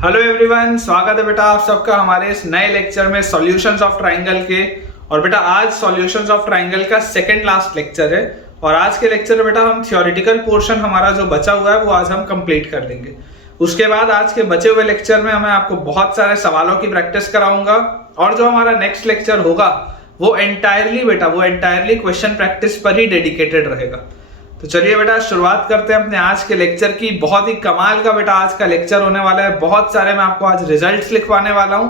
Hello everyone, स्वागत है बेटा आप सबका हमारे इस नए लेक्चर में सॉल्यूशंस ऑफ ट्रायंगल के। और बेटा आज सॉल्यूशंस ऑफ ट्रायंगल का सेकंड लास्ट लेक्चर है और आज के लेक्चर में बेटा हम थ्योरेटिकल पोर्शन हमारा जो बचा हुआ है वो आज हम कंप्लीट कर लेंगे। उसके बाद आज के बचे हुए लेक्चर में मैं आपको बहुत सारे सवालों की प्रैक्टिस कराऊंगा और जो हमारा नेक्स्ट लेक्चर होगा वो एंटायरली क्वेश्चन प्रैक्टिस पर ही डेडिकेटेड रहेगा। तो चलिए बेटा शुरुआत करते हैं अपने आज के लेक्चर की। बहुत ही कमाल का बेटा आज का लेक्चर होने वाला है। बहुत सारे मैं आपको आज रिजल्ट्स लिखवाने वाला हूं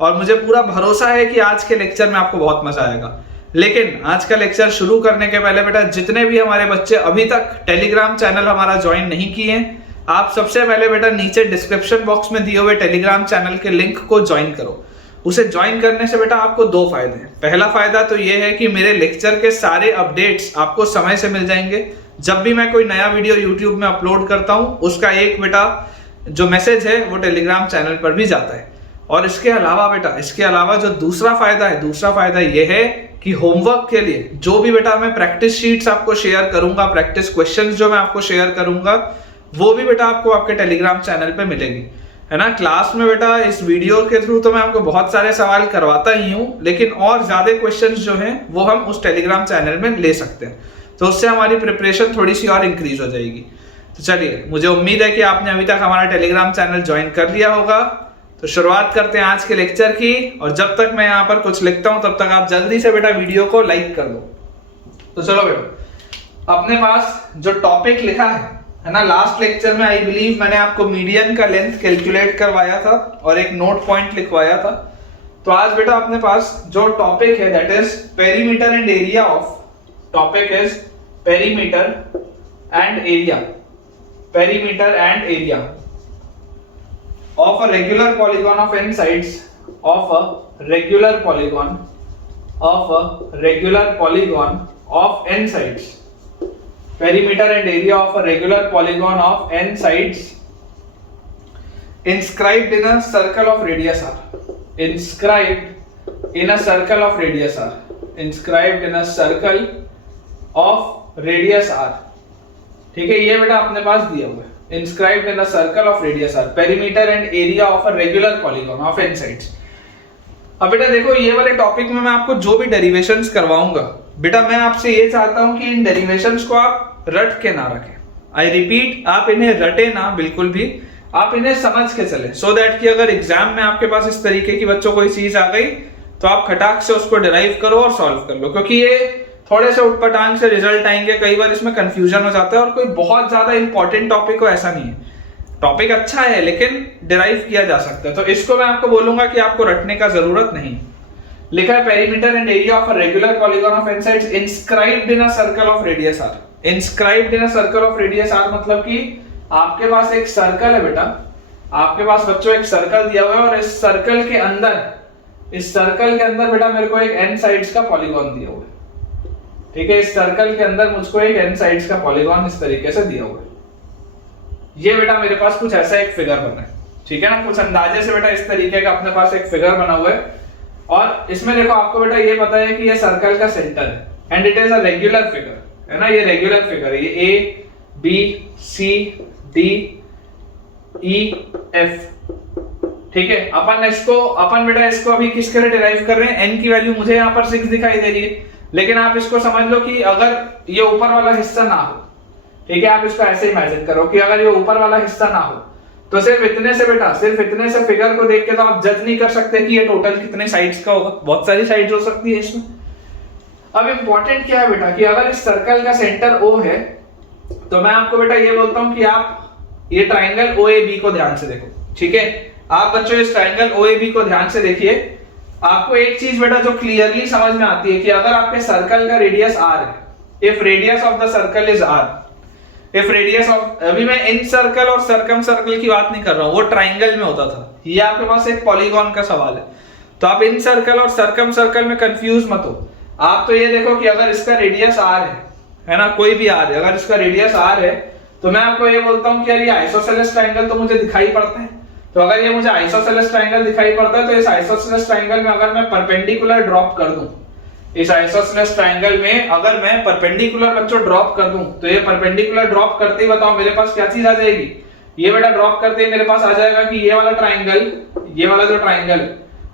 और मुझे पूरा भरोसा है कि आज के लेक्चर में आपको बहुत मजा आएगा। लेकिन आज का लेक्चर शुरू करने के पहले बेटा जितने भी हमारे बच्चे अभी तक टेलीग्राम चैनल हमारा ज्वाइन नहीं किए हैं, आप सबसे पहले बेटा नीचे डिस्क्रिप्शन बॉक्स में दिए हुए टेलीग्राम चैनल के लिंक को ज्वाइन करो। उसे ज्वाइन करने से बेटा आपको दो फायदे हैं। पहला फायदा तो ये है कि मेरे लेक्चर के सारे अपडेट्स आपको समय से मिल जाएंगे। जब भी मैं कोई नया वीडियो YouTube में अपलोड करता हूं उसका एक बेटा जो मैसेज है वो टेलीग्राम चैनल पर भी जाता है। और इसके अलावा जो दूसरा फायदा ये है कि होमवर्क के लिए जो भी बेटा मैं प्रैक्टिस शीट्स आपको शेयर करूंगा, प्रैक्टिस क्वेश्चंस जो मैं आपको शेयर करूंगा वो भी बेटा आपको आपके टेलीग्राम चैनल पे मिलेगी, है ना। क्लास में बेटा इस वीडियो के थ्रू तो मैं आपको बहुत सारे सवाल करवाता ही हूँ, लेकिन और ज्यादा क्वेश्चंस जो हैं वो हम उस टेलीग्राम चैनल में ले सकते हैं। तो उससे हमारी प्रिपरेशन थोड़ी सी और इंक्रीज हो जाएगी। तो चलिए, मुझे उम्मीद है कि आपने अभी तक हमारा टेलीग्राम चैनल ज्वाइन कर लिया होगा। तो शुरुआत करते हैं आज के लेक्चर की। और जब तक मैं यहाँ पर कुछ लिखता हूँ तब तक आप जल्दी से बेटा वीडियो को लाइक कर दो। तो चलो बेटा, अपने पास जो टॉपिक लिखा है ना, लास्ट लेक्चर में आई बिलीव मैंने आपको मीडियन का लेंथ कैलकुलेट करवाया था और एक नोट पॉइंट लिखवाया था। तो आज बेटा अपने पास जो टॉपिक है that is perimeter and area of, topic is perimeter and area of a regular polygon of n sides of n sides. Perimeter and area of a regular polygon of n sides inscribed in a circle of radius r. Of radius r. ठीक है, ये बेटा अपने पास दिया हुआ है, inscribed in a circle of radius r, perimeter and area of a regular polygon of n sides. अब बेटा देखो, ये वाले टॉपिक में मैं आपको जो भी डेरिवेशंस करवाऊंगा बेटा मैं आपसे ये चाहता हूं कि इन डेरिवेशंस को आप रट के ना रखें। आई रिपीट, आप इन्हें रटे ना बिल्कुल भी, आप इन्हें समझ के चले, सो दैट कि अगर एग्जाम में आपके पास इस तरीके की बच्चों कोई चीज आ गई तो आप खटाक से उसको डिराइव करो और सॉल्व कर लो। क्योंकि ये थोड़े से उटपटांग से रिजल्ट आएंगे, कई बार इसमें कंफ्यूजन हो जाता है और कोई बहुत ज्यादा इंपॉर्टेंट टॉपिक हो ऐसा नहीं है। टॉपिक अच्छा है लेकिन डिराइव किया जा सकता है। तो इसको मैं आपको बोलूंगा कि आपको रटने का जरूरत नहीं। लिखा है perimeter and area of a regular polygon of n sides inscribed in a circle of radius r. Inscribed in a circle of radius r मतलब कि आपके पास एक सर्कल है बेटा, आपके पास बच्चों एक सर्कल दिया हुआ है और इस सर्कल के अंदर बेटा मेरे को एक एन साइड्स का पॉलीगॉन दिया हुआ है। ठीक है, इस सर्कल के अंदर मुझको एक एन साइड्स का पॉलीगॉन इस तरीके से दिया हुआ है। ये बेटा मेरे पास कुछ ऐसा एक फिगर बना है, ठीक है ना, कुछ अंदाजे से बेटा इस तरीके का अपने पास एक फिगर बना हुआ है। और इसमें देखो आपको बेटा ये पता है कि ये सर्कल का सेंटर है and it is a regular figure, है ना। ये रेगुलर फिगर है, ये A B C D E F. ठीक है, अपन बेटा इसको अभी किसके लिए डिराइव कर रहे हैं, एन की वैल्यू मुझे यहाँ पर 6 दिखाई दे रही है, लेकिन आप इसको समझ लो कि अगर ये ऊपर वाला हिस्सा ना हो, ठीक है, आप इसको ऐसे इमेजिन करो कि अगर ये ऊपर वाला हिस्सा ना हो तो सिर्फ इतने से फिगर को देख के तो आप जज नहीं कर सकते कि ये टोटल कितने साइड्स का होगा। बहुत सारी साइड्स हो सकती है इसमें। अब इंपॉर्टेंट क्या है बेटा कि अगर इस सर्कल का सेंटर O है तो मैं आपको बेटा ये बोलता हूं कि आप ये ट्राइंगल OAB को ध्यान से देखो। ठीक है, आप बच्चों इस ट्राइंगल OAB को ध्यान से देखिए। आपको एक चीज बेटा जो क्लियरली समझ में आती है कि अगर आपके सर्कल का रेडियस r है, if radius of the circle is r, if radius of, अभी मैं इन सर्कल और सर्कम सर्कल की बात नहीं कर रहा हूं, वो ट्राइंगल में होता था, ये आपके पास एक पॉलीगॉन का सवाल है। तो आप इन सर्कल और सर्कम सर्कल में कंफ्यूज मत हो। आप तो ये देखो कि अगर इसका रेडियस r है ना, कोई भी r है, अगर इसका रेडियस r है तो मैं आपको ये बोलता हूं कि यार ये आइसोसेलेस ट्राइंगल तो मुझे दिखाई पड़ता है। तो अगर ये मुझे आइसोसेलेस ट्राइंगल दिखाई पड़ता है तो इस आइसोसेलेस ट्राइंगल में अगर मैं परपेंडिकुलर ड्रॉप कर दूं, इस आइसोसेलेस ट्राइंगल में अगर मैं परपेंडिकुलर बच्चों ड्रॉप कर दूं तो ये परपेंडिकुलर ड्रॉप करते ही बताओ मेरे पास क्या चीज आ जाएगी, ये बेटा ड्रॉप करते ही मेरे पास आ जाएगा कि ये वाला ट्राइंगल, ये वाला जो ट्राइंगल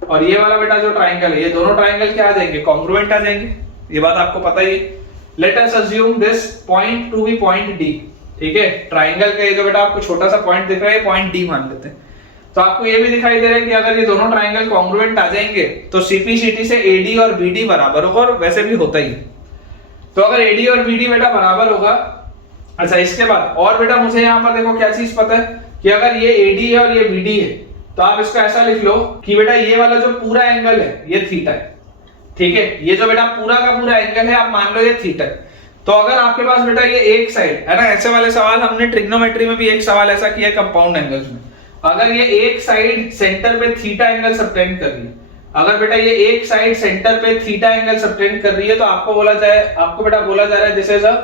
और ये वाला बेटा जो ट्राइंगल है, ये दोनों ट्राइंगल क्या आ जाएंगे, कॉन्ग्रुएंट आ जाएंगे। ये बात आपको पता ही है। Let us assume this point to be point D, ठीक है। ट्राइंगल का ये जो बेटा आपको छोटा सा पॉइंट दिख रहा है, पॉइंट डी मान लेते हैं। तो आपको ये भी दिखाई दे रहा है कि अगर ये दोनों ट्राइंगल कॉन्ग्रुएंट आ जाएंगे तो सीपीसीटी से एडी और बीडी बराबर होगा, और वैसे भी होता ही है। तो अगर एडी और बीडी बेटा बराबर होगा, अच्छा इसके बाद और बेटा मुझे यहाँ पर देखो क्या चीज पता है कि अगर ये एडी है और ये बीडी है तो आप इसको ऐसा लिख लो कि बेटा ये वाला जो पूरा एंगल है ये थीटा है, ठीक है। ये जो बेटा पूरा का पूरा एंगल है आप मान लो ये थीटा है। तो अगर आपके पास बेटा ये एक साइड है ना, ऐसे वाले सवाल हमने ट्रिग्नोमेट्री में भी एक सवाल ऐसा किया कंपाउंड एंगल्स में, अगर ये एक साइड सेंटर पे थीटा एंगल सबटेंड कर रही है, अगर बेटा ये एक साइड सेंटर पे थीटा एंगल सबटेंड कर रही है तो आपको बेटा बोला जा रहा है this is a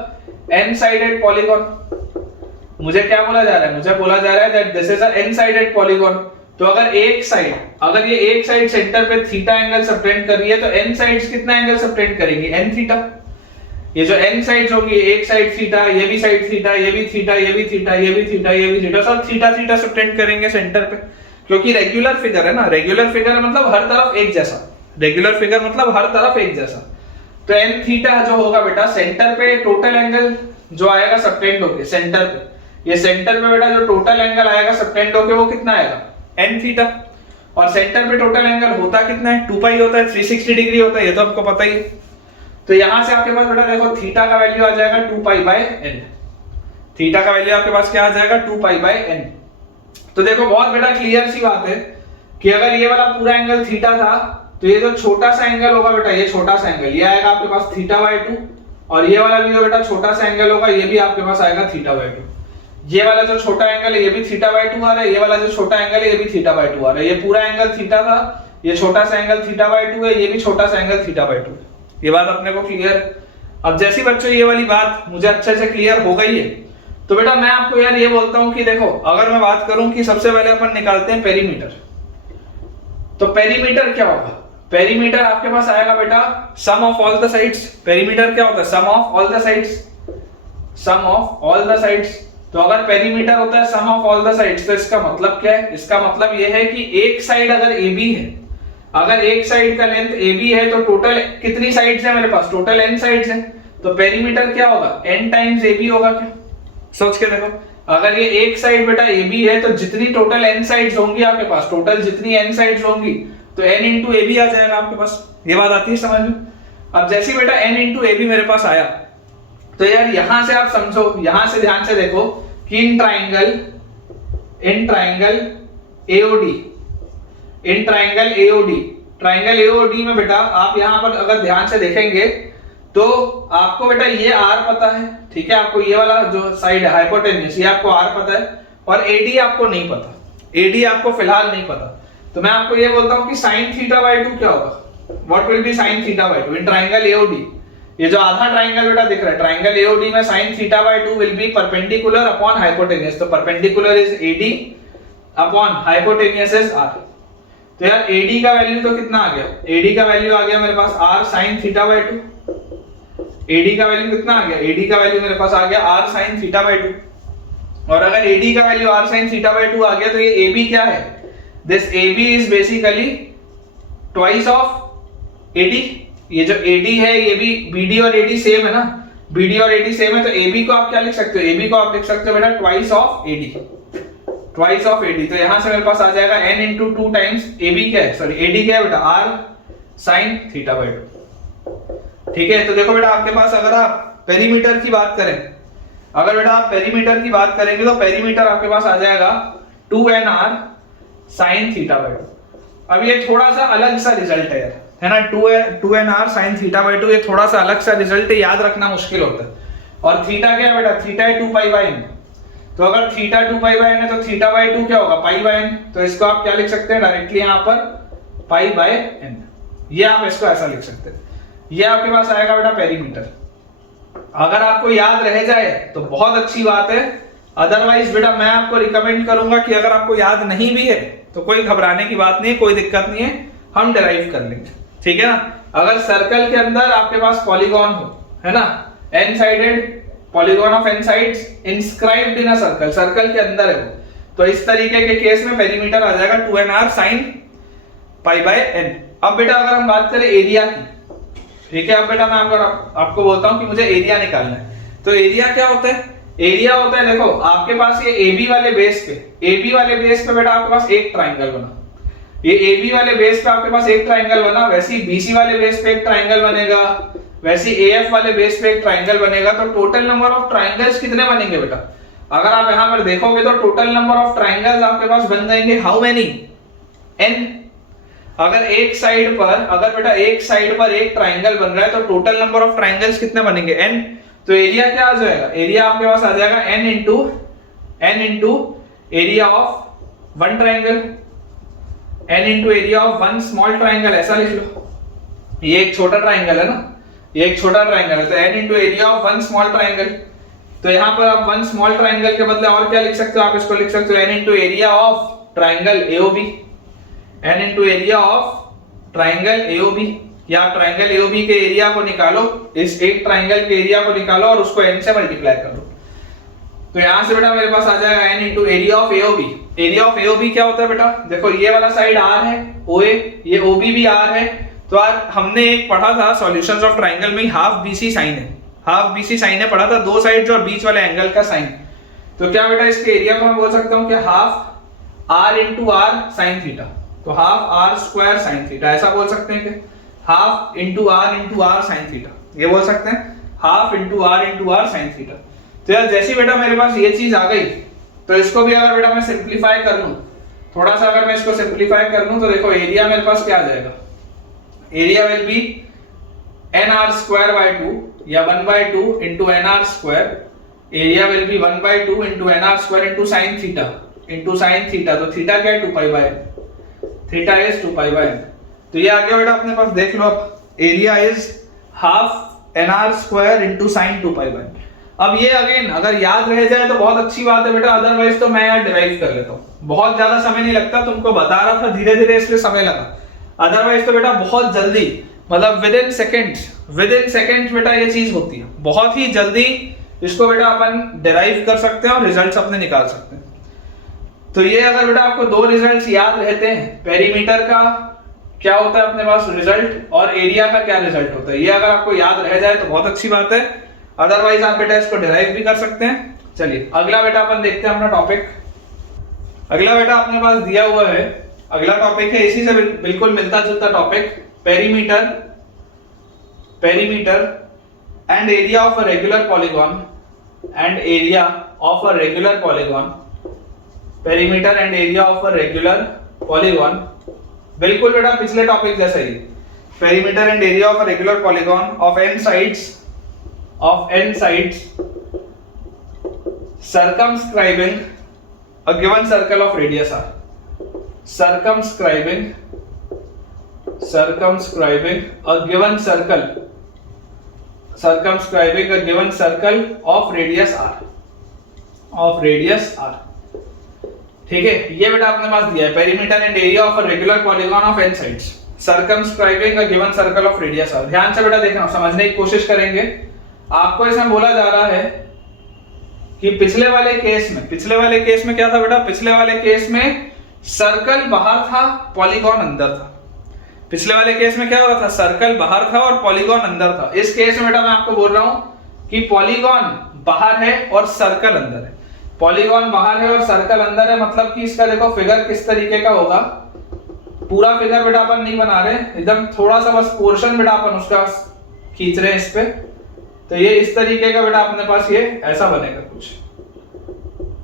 n sided polygon. मुझे क्या बोला जा रहा है, मुझे बोला जा रहा है that this is a n sided polygon. तो अगर ये एक साइड सेंटर पे थीटा एंगल सबटेंड कर रही है तो एन साइड्स कितना एंगल सबटेंड करेंगी, एन थीटा। ये जो एन साइड्स होंगी, एक साइड थीटा, ये भी साइड थीटा, ये भी थीटा, ये भी थीटा, ये भी थीटा, ये भी थीटा, सब थीटा थीटा सबटेंड करेंगे सेंटर पे, क्योंकि रेगुलर फिगर है ना। रेगुलर फिगर मतलब हर तरफ एक जैसा, रेगुलर फिगर मतलब हर तरफ एक जैसा। तो एन थीटा जो होगा बेटा सेंटर पे टोटल एंगल जो आएगा सबटेंड होके सेंटर पे, ये सेंटर पे बेटा जो टोटल एंगल आएगा सबटेंड होके वो कितना आएगा, एन थीटा। और सेंटर पे टोटल एंगल होता कितना है, 2 पाई होता है, 360 डिग्री होता है, ये तो आपको पता ही है। तो यहां से आपके पास बेटा देखो थीटा का वैल्यू आ जाएगा 2 पाई बाय एन। थीटा का वैल्यू आपके पास क्या आ जाएगा, 2 पाई बाय एन। तो देखो बहुत बेटा क्लियर सी बात है कि अगर ये वाला पूरा एंगल थीटा था तो ये जो छोटा सा एंगल होगा बेटा, ये छोटा सा एंगल ये आएगा आपके पास थीटा बाय 2, और ये वाला भी जो बेटा छोटा सा एंगल होगा ये भी आपके पास आएगा थीटा बाय 2। ये वाला जो छोटा एंगल है ये भी थीटा बाय 2 आ रहा है, ये वाला जो छोटा एंगल है ये भी थीटा बाय 2 आ रहा है। ये पूरा एंगल थीटा था, ये छोटा सा एंगल थीटा बाय 2 है, ये भी छोटा सा एंगल थीटा बाय 2 है। ये बात अपने को क्लियर है। अब जैसी बच्चों ये वाली बात मुझे अच्छे से क्लियर हो गई है तो बेटा मैं आपको यार ये बोलता हूं कि देखो अगर मैं बात करूं कि सबसे पहले अपन निकालते हैं पेरीमीटर। तो पेरीमीटर क्या होगा, पेरीमीटर आपके पास आएगा बेटा sum of all the sides. Perimeter क्या होता है, sum of all the sides, sum of all the sides. तो अगर पेरीमीटर होता है sum of all the sides तो इसका मतलब क्या है, इसका मतलब यह है कि एक साइड अगर AB है, अगर एक साइड का लेंथ AB है तो टोटल कितनी साइड्स है मेरे पास, टोटल n साइड्स है। तो पेरीमीटर क्या होगा, n टाइम्स AB होगा। क्या सोच के देखो, अगर ये एक साइड बेटा AB है तो जितनी टोटल n साइड्स होंगी आपके पास, टोटल जितनी n साइड्स होंगी तो n into AB आ जाएगा आपके पास। ये बात आती है समझ में। अब जैसे बेटा n into AB मेरे पास आया तो यार यहां से आप समझो, यहां से ध्यान से देखो कि इन ट्राइंगल AOD, इन ट्राइंगल AOD में बेटा आप यहां पर अगर ध्यान से देखेंगे तो आपको बेटा ये R पता है, ठीक है। आपको ये वाला जो साइड है हाइपोटेन्यूस ये आपको R पता है, और AD आपको नहीं पता, AD आपको फिलहाल नहीं पता। तो मैं आपको ये बोलता हूं कि sin थीटा बाय 2 क्या होगा, what will be sin theta by 2 in triangle AOD। ये जो आधा ट्राइंगल बेटा दिख रहा है ट्राइंगल AOD में sin theta by 2 will be perpendicular upon hypotenuse. तो perpendicular is AD upon hypotenuse is R। तो यार AD का वैल्यू तो कितना आ गया, AD का वैल्यू आ गया मेरे पास R sin theta by 2। AD का वैल्यू कितना आ गया, AD का वैल्यू मेरे पास आ गया R sin थीटा बाय 2। और अगर AD का value R sin theta by 2 आ गया तो ये AB क्या है, this AB is basically twice of AD। ये जो AD है ये भी BD और AD सेम है ना, BD और AD सेम है तो AB को आप क्या लिख सकते हो, AB को आप लिख सकते हो बेटा twice of AD, twice of AD। तो यहां से मेरे पास आ जाएगा n into 2 टाइम्स AB क्या है, सॉरी AD क्या है बेटा R sin थीटा बाय 2। ठीक है। तो देखो बेटा आपके पास अगर आप पेरीमीटर की बात करें, अगर बेटा आप पेरीमीटर की बात करेंगे तो पेरीमीटर आपके पास आ जाएगा 2nr sin थीटा बाय 2। अब ये थोड़ा सा अलग सा रिजल्ट है ना, 2nr sin थीटा बाय 2 ये थोड़ा सा अलग सा रिजल्ट है, याद रखना मुश्किल होता है। और थीटा क्या है बेटा, थीटा है 2 पाई बाय n। तो अगर थीटा 2 पाई बाय n है तो थीटा बाय 2 क्या होगा, पाई बाय n। तो इसको आप क्या लिख सकते हैं डायरेक्टली यहाँ पर पाई बाय n, ये आप इसको ऐसा लिख सकते हैं। ये आपके पास आएगा बेटा पेरीमीटर। अगर आपको याद रह जाए तो बहुत अच्छी बात है, अदरवाइज बेटा मैं आपको रिकमेंड करूंगा कि अगर आपको याद नहीं भी है तो कोई घबराने की बात नहीं है, कोई दिक्कत नहीं है, हम डिराइव कर लेंगे, ठीक है ना। अगर सर्कल के अंदर आपके पास पॉलीगॉन हो, है ना, n sided polygon of n sides inscribed in a circle, circle के अंदर है वो, तो इस तरीके के केस में पेरीमीटर आ जाएगा 2nr sin π/n। अब बेटा अगर हम बात करें एरिया की, ठीक है, अब बेटा मैं आपको बोलता हूं कि मुझे एरिया निकालना है। तो एरिया क्या होता है? एरिया होता है, देखो आपके पास ये AB वाले बेस पे बेटा आपके पास एक ट्राइंगल बना, ये AB वाले बेस पे आपके पास एक ट्राइंगल बना, वैसे ही BC वाले बेस पे एक ट्राइंगल बनेगा, वैसे ही AF वाले बेस पे एक ट्राइंगल बनेगा। तो टोटल नंबर ऑफ ट्राइंगल्स कितने बनेंगे बेटा? अगर आप यहां पर देखोगे तो टोटल नंबर ऑफ ट्राइंगल्स आपके पास बन जाएंगे हाउ मेनी? n। अगर एक साइड पर एक ट्राइंगल बन रहा है तो टोटल नंबर ऑफ ट्राइंगल्स कितने बनेंगे? n। तो एरिया क्या आ जाएगा? एरिया आपके पास आ जाएगा n into area of one triangle, n into area of one small triangle, ऐसा लिख लो। ये एक छोटा ट्राइंगल है ना, ये एक छोटा ट्राइंगल है, तो n into area of one small triangle. तो यहाँ पर आप वन स्मॉल ट्राइंगल के बदले और क्या लिख सकते हो? आप इसको लिख सकते हो n into area of triangle AOB, n into area of triangle AOB। या ट्राइंगल AOB के एरिया को निकालो, इस एक ट्राइंगल के एरिया को निकालो और उसको n से मल्टीप्लाई कर दो। तो यहां से बेटा मेरे पास आ जाएगा n into area of AOB। Area of AOB क्या होता है बेटा? देखो ये वाला साइड R है OA, ये OB भी R है। तो हमने एक पढ़ा था सॉल्यूशंस ऑफ ट्राइंगल में, हाफ BC साइन है, हाफ BC साइन है पढ़ा था, दो साइड्स और बीच वाले एंगल का साइन। तो क्या बेटा इसके एरिया को मैं बोल सकता हूं कि half R into R sine theta, तो half R square sine theta, ऐसा बोल सकते हैं कि half into R sine theta, ये बोल सकते हैं half into R sine theta. तो यार जैसे बेटा मेरे पास ये चीज आ गई, तो इसको भी अगर बेटा मैं सिंप्लीफाई कर लूं, थोड़ा सा अगर मैं इसको सिंप्लीफाई कर लूं, तो देखो एरिया मेरे पास क्या आ जाएगा? Area will be nr square by 2 या 1/2 into nr square. Area will be 1/2 into nr square into sine theta. तो थीटा क्या है? 2π/n, theta is 2π/n। तो ये आ गया बेटा अपने पास, देख लो अब area is half nr square into sine 2π/n। अब ये अगेन अगर याद रह जाए तो बहुत अच्छी बात है बेटा, अदरवाइज तो मैं यार डिराइव कर लेता हूँ, बहुत ज्यादा समय नहीं लगता, तुमको बता रहा था धीरे धीरे इसलिए समय लगा, अदरवाइज तो बेटा बहुत जल्दी, मतलब विद इन सेकेंड्स बेटा ये चीज होती है, बहुत ही जल्दी इसको बेटा अपन डिराइव कर सकते हैं और रिजल्ट्स अपने निकाल सकते हैं। तो ये अगर बेटा आपको दो रिजल्ट्स याद रहते हैं, पेरीमीटर का क्या होता है अपने पास रिजल्ट और एरिया का क्या रिजल्ट होता है, ये अगर आपको याद रह जाए तो बहुत अच्छी बात है, अदरवाइज आप बेटा इसको डिराइव भी कर सकते हैं। चलिए अगला बेटा अपन देखते हैं अपना टॉपिक। अगला बेटा अपने पास दिया हुआ है, अगला टॉपिक है इसी से बिल्कुल मिलता जुलता topic, perimeter and area of a regular polygon perimeter and area of a regular polygon, बिल्कुल बेटा पिछले टॉपिक जैसा ही, perimeter and area of a regular polygon of n sides circumscribing a given circle of radius r, circumscribing a given circle of radius r, ठीक है। ये बेटा अपने पास दिया है perimeter and area of a regular polygon of n sides circumscribing a given circle of radius r। ध्यान से बेटा देखना, समझने की कोशिश करेंगे। आपको इसमें बोला जा रहा है कि पिछले वाले केस में क्या था बेटा? पिछले वाले केस में सर्कल बाहर था, पॉलीगॉन अंदर था। पिछले वाले केस में क्या हो रहा था? सर्कल बाहर था और पॉलीगॉन अंदर था। इस केस में बेटा मैं आपको बोल रहा हूं कि पॉलीगॉन बाहर है और सर्कल अंदर है। पॉलीगॉन बाहर है और सर्कल अंदर है, मतलब कि इसका देखो फिगर किस तरीके का होगा। पूरा फिगर बेटा अपन नहीं बना रहे, एकदम थोड़ा सा बस पोर्शन बेटा अपन उसका खींच रहे हैं इस पे। तो ये इस तरीके का बेटा अपने पास ये ऐसा बनेगा कुछ,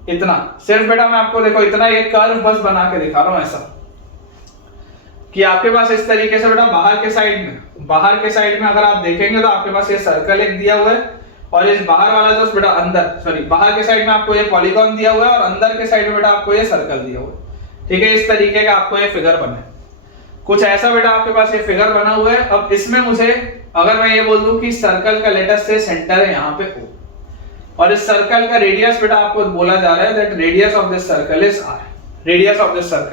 इतना सिर्फ बेटा मैं आपको देखो इतना ये कर्व बस बना के दिखा रहा हूं ऐसा, कि आपके पास इस तरीके से बेटा बाहर के साइड में अगर आप देखेंगे तो आपके पास ये सर्कल एक दिया हुआ है और इस बाहर वाला जो बेटा बाहर के साइड में आपको ये पॉलीगॉन दिया हुआ है और अंदर के साइड में बेटा आपको ये सर्कल दिया हुआ है। ठीक है, इस तरीके का आपको ये फिगर बना है, कुछ ऐसा बेटा आपके पास ये फिगर बना हुआ है। अब इसमें मुझे अगर मैं ये बोल दूं कि सर्कल का लेटस से सेंटर है यहाँ पे O और इस सर्कल का रेडियस बेटा आपको बोला जा रहा है that radius of this circle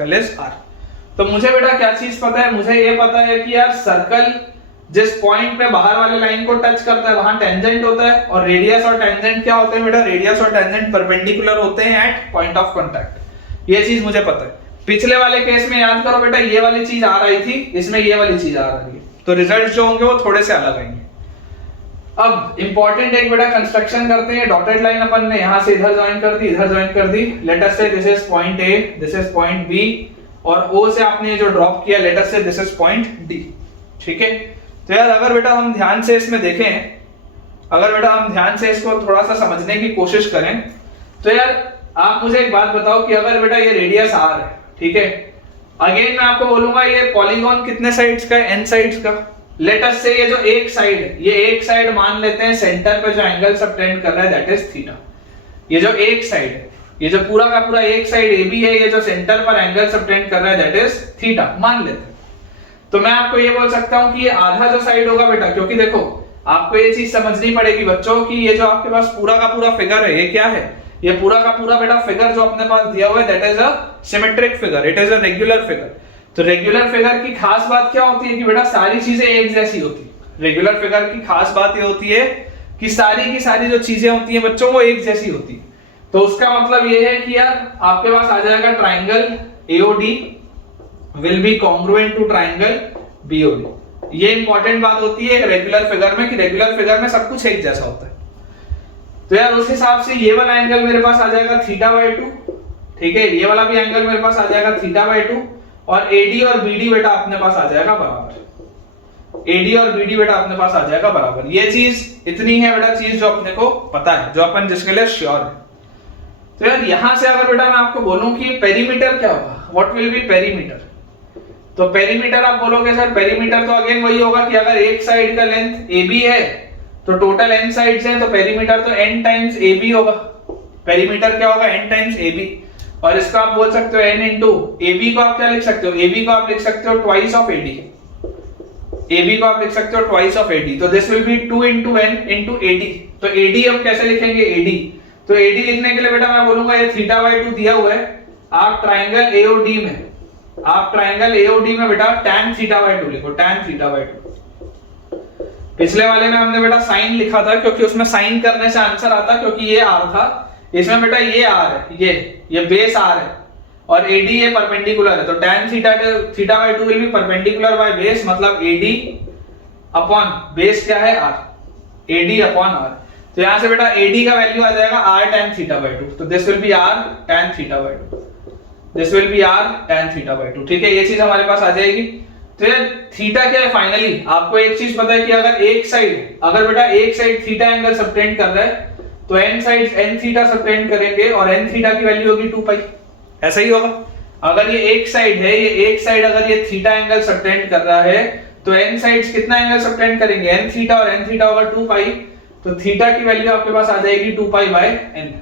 is r, तो मुझे बेटा क्या चीज पता है? मुझे ये पता है कि यार सर्कल जिस पॉइंट पे बाहर वाले लाइन को टच करता है वहां टेंजेंट होता है, और रेडियस और टेंजेंट क्या होते हैं बेटा? रेडियस और टेंजेंट परपेंडिकुलर होते हैं एट पॉइंट ऑफ कांटेक्ट। ये चीज मुझे पता है। पिछले वाले केस में याद करो बेटा, ये वाली चीज आ रही थी, इसमें ये वाली चीज आ रही है, तो रिजल्ट जो होंगे वो थोड़े से अलग आएंगे। अब इंपॉर्टेंट एक बेटा कंस्ट्रक्शन करते हैं। डॉटेड लाइन अपन ने यहां से इधर ज्वाइन कर दी, इधर ज्वाइन कर दी। Let us say this is point A, this is point B, और ओ से आपने जो ड्रॉप किया, late us say this is point D. ठीक है, तो यार अगर बेटा हम ध्यान से इसमें देखें, अगर बेटा हम ध्यान से इसको थोड़ा सा समझने की कोशिश करें, तो यार आप मुझे एक बात बताओ कि अगर बेटा ये रेडियस आर है, ठीक है, अगेन मैं आपको बोलूंगा ये पॉलीगॉन कितने साइड्स का है, एन साइड्स का। लेट अस से ये जो एक साइड है, ये एक साइड मान लेते हैं सेंटर पे जो एंगल सबटेंड कर रहा है दैट इज थीटा। ये जो एक साइड है, ये जो पूरा का पूरा एक साइड ए बी है, ये जो सेंटर पर एंगल सबटेंड कर रहा है दैट इज थीटा मान लेते हैं। तो मैं आपको ये बोल सकता हूं कि ये आधा जो साइड होगा बेटा, क्योंकि देखो आपको ये चीज समझनी पड़ेगी बच्चों कि ये जो आपके पास पूरा का पूरा फिगर है, ये क्या है, ये पूरा का पूरा बेटा फिगर जो अपने पास दिया हुआ है that is a symmetric figure, it is a regular figure. तो रेगुलर फिगर की खास बात क्या होती है कि बेटा सारी चीजें एक जैसी होती है। रेगुलर फिगर की खास बात ये होती है कि सारी की सारी जो चीजें होती हैं बच्चों वो एक जैसी होती है। तो उसका मतलब ये है कि यार आपके पास आ जाएगा triangle AOD will be congruent to triangle BOD. ये इंपॉर्टेंट बात होती है रेगुलर फिगर में कि रेगुलर फिगर में सब कुछ एक जैसा होता है। तो यार उस हिसाब से ये वाला एंगल मेरे पास आ जाएगा θ/2, ठीक है, ये वाला भी एंगल मेरे पास आ जाएगा θ/2, और एडी और बीडी बेटा अपने पास आ जाएगा बराबर। एडी और बीडी बेटा अपने पास आ जाएगा बराबर। ये चीज इतनी है बेटा चीज जो अपने को पता है, जो अपन जिसके लिए श्योर है। तो यार यहां से अगर बेटा मैं आपको बोलूं कि पेरीमीटर क्या होगा, व्हाट विल बी पेरीमीटर, तो पेरीमीटर आप बोलोगे सर पेरीमीटर तो अगेन वही होगा कि अगर एक साइड का लेंथ AB है तो टोटल n साइड्स हैं, तो पेरीमीटर तो n टाइम्स AB होगा। पेरीमीटर क्या होगा, n टाइम्स AB। और इसको आप बोल सकते हो n इंटू AB को आप क्या लिख सकते हो, AB को आप लिख सकते हो ट्वाइस ऑफ AD। AB को आप लिख सकते हो ट्वाइस ऑफ AD, तो this will B 2 into n into AD। तो AD हम कैसे लिखेंगे, AD, तो AD लिखने के लिए बेटा मैं बोलूंगा ये θ/2 दिया हुआ है, आप ट्राइंगल AOD में, आप ट्राइंगल AOD में बेटा tan θ/2 लिखो, tan θ/2। पिछले वाले में हमने बेटा साइन लिखा था क्योंकि उसमें साइन करने से आंसर आता, क्योंकि ये r था, इसमें बेटा ये r है, ये बेस r है और AD ये परपेंडिकुलर है, तो tan θ/2 will be perpendicular by base, मतलब AD अपॉन बेस क्या है r, AD अपॉन r। तो यहां से बेटा AD का वैल्यू आ जाएगा r tan θ/2, तो this will be r tan θ/2, this will be r tan θ/2। ठीक है, ये चीज हमारे पास आ जाएगी। तो ये थीटा क्या है, फाइनली आपको एक चीज पता है कि अगर एक साइड, अगर बेटा एक साइड थीटा एंगल सबटेंड कर रहा है तो n sides n theta subtend करेंगे और n थीटा की वैल्यू होगी 2 पाई, ऐसा ही होगा। अगर ये एक साइड है, ये एक साइड अगर ये थीटा एंगल सबटेंड कर रहा है तो n साइड्स कितना एंगल सबटेंड करेंगे, n थीटा, और n थीटा होगा 2 पाई, तो थीटा की वैल्यू आपके पास आ जाएगी 2 पाई बाय n।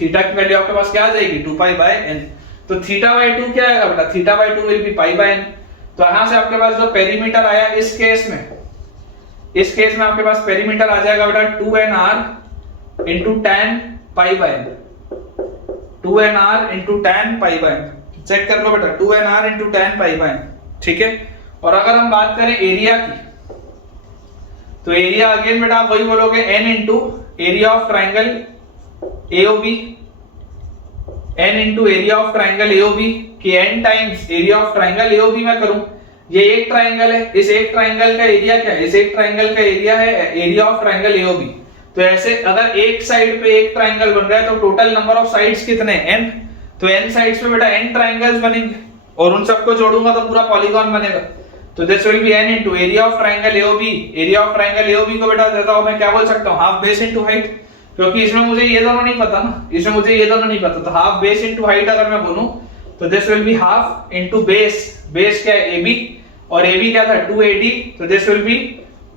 थीटा की वैल्यू आपके पास क्या आ जाएगी, 2 पाई बाय n। तो θ/2 क्या आएगा बेटा, θ/2 will be pi by n। तो यहां से आपके पास जो पेरीमीटर आया इस केस में आपके पास पेरीमीटर आ जाएगा बेटा 2nr into tan pi by n, 2nr into tan pi by n। Check कर लो बेटा, 2nr into tan pi by n, ठीक है। और अगर हम बात करें एरिया की, तो एरिया अगेन बेटा आप वही बोलोगे n into area of triangle AOB, n into area of triangle AOB कि n times area of triangle AOB मैं करूं। ये एक ट्राइंगल है, इस एक ट्राइंगल का एरिया क्या है, इस एक ट्राइंगल का एरिया है एरिया ऑफ ट्राइंगल AOB। तो ऐसे अगर एक साइड पे एक ट्राइंगल बन रहा है तो टोटल नंबर ऑफ साइड्स कितने हैं, n। तो n साइड्स पे बेटा n ट्राइंगल्स बनेंगे और उन सबको जोड़ूंगा तो पूरा पॉलीगॉन बनेगा। तो this will B n into area of triangle AOB। Area of triangle AOB को बेटा देता हूं मैं क्या बोल सकता हूं, हाफ बेस इनटू हाइट, क्योंकि इसमें मुझे ये दोनों नहीं पता ना, इसमें मुझे ये दोनों नहीं पता, तो हाफ बेस इनटू हाइट अगर मैं बोलूं तो this will be half into base, base क्या है AB और AB क्या था 2AD, तो this will be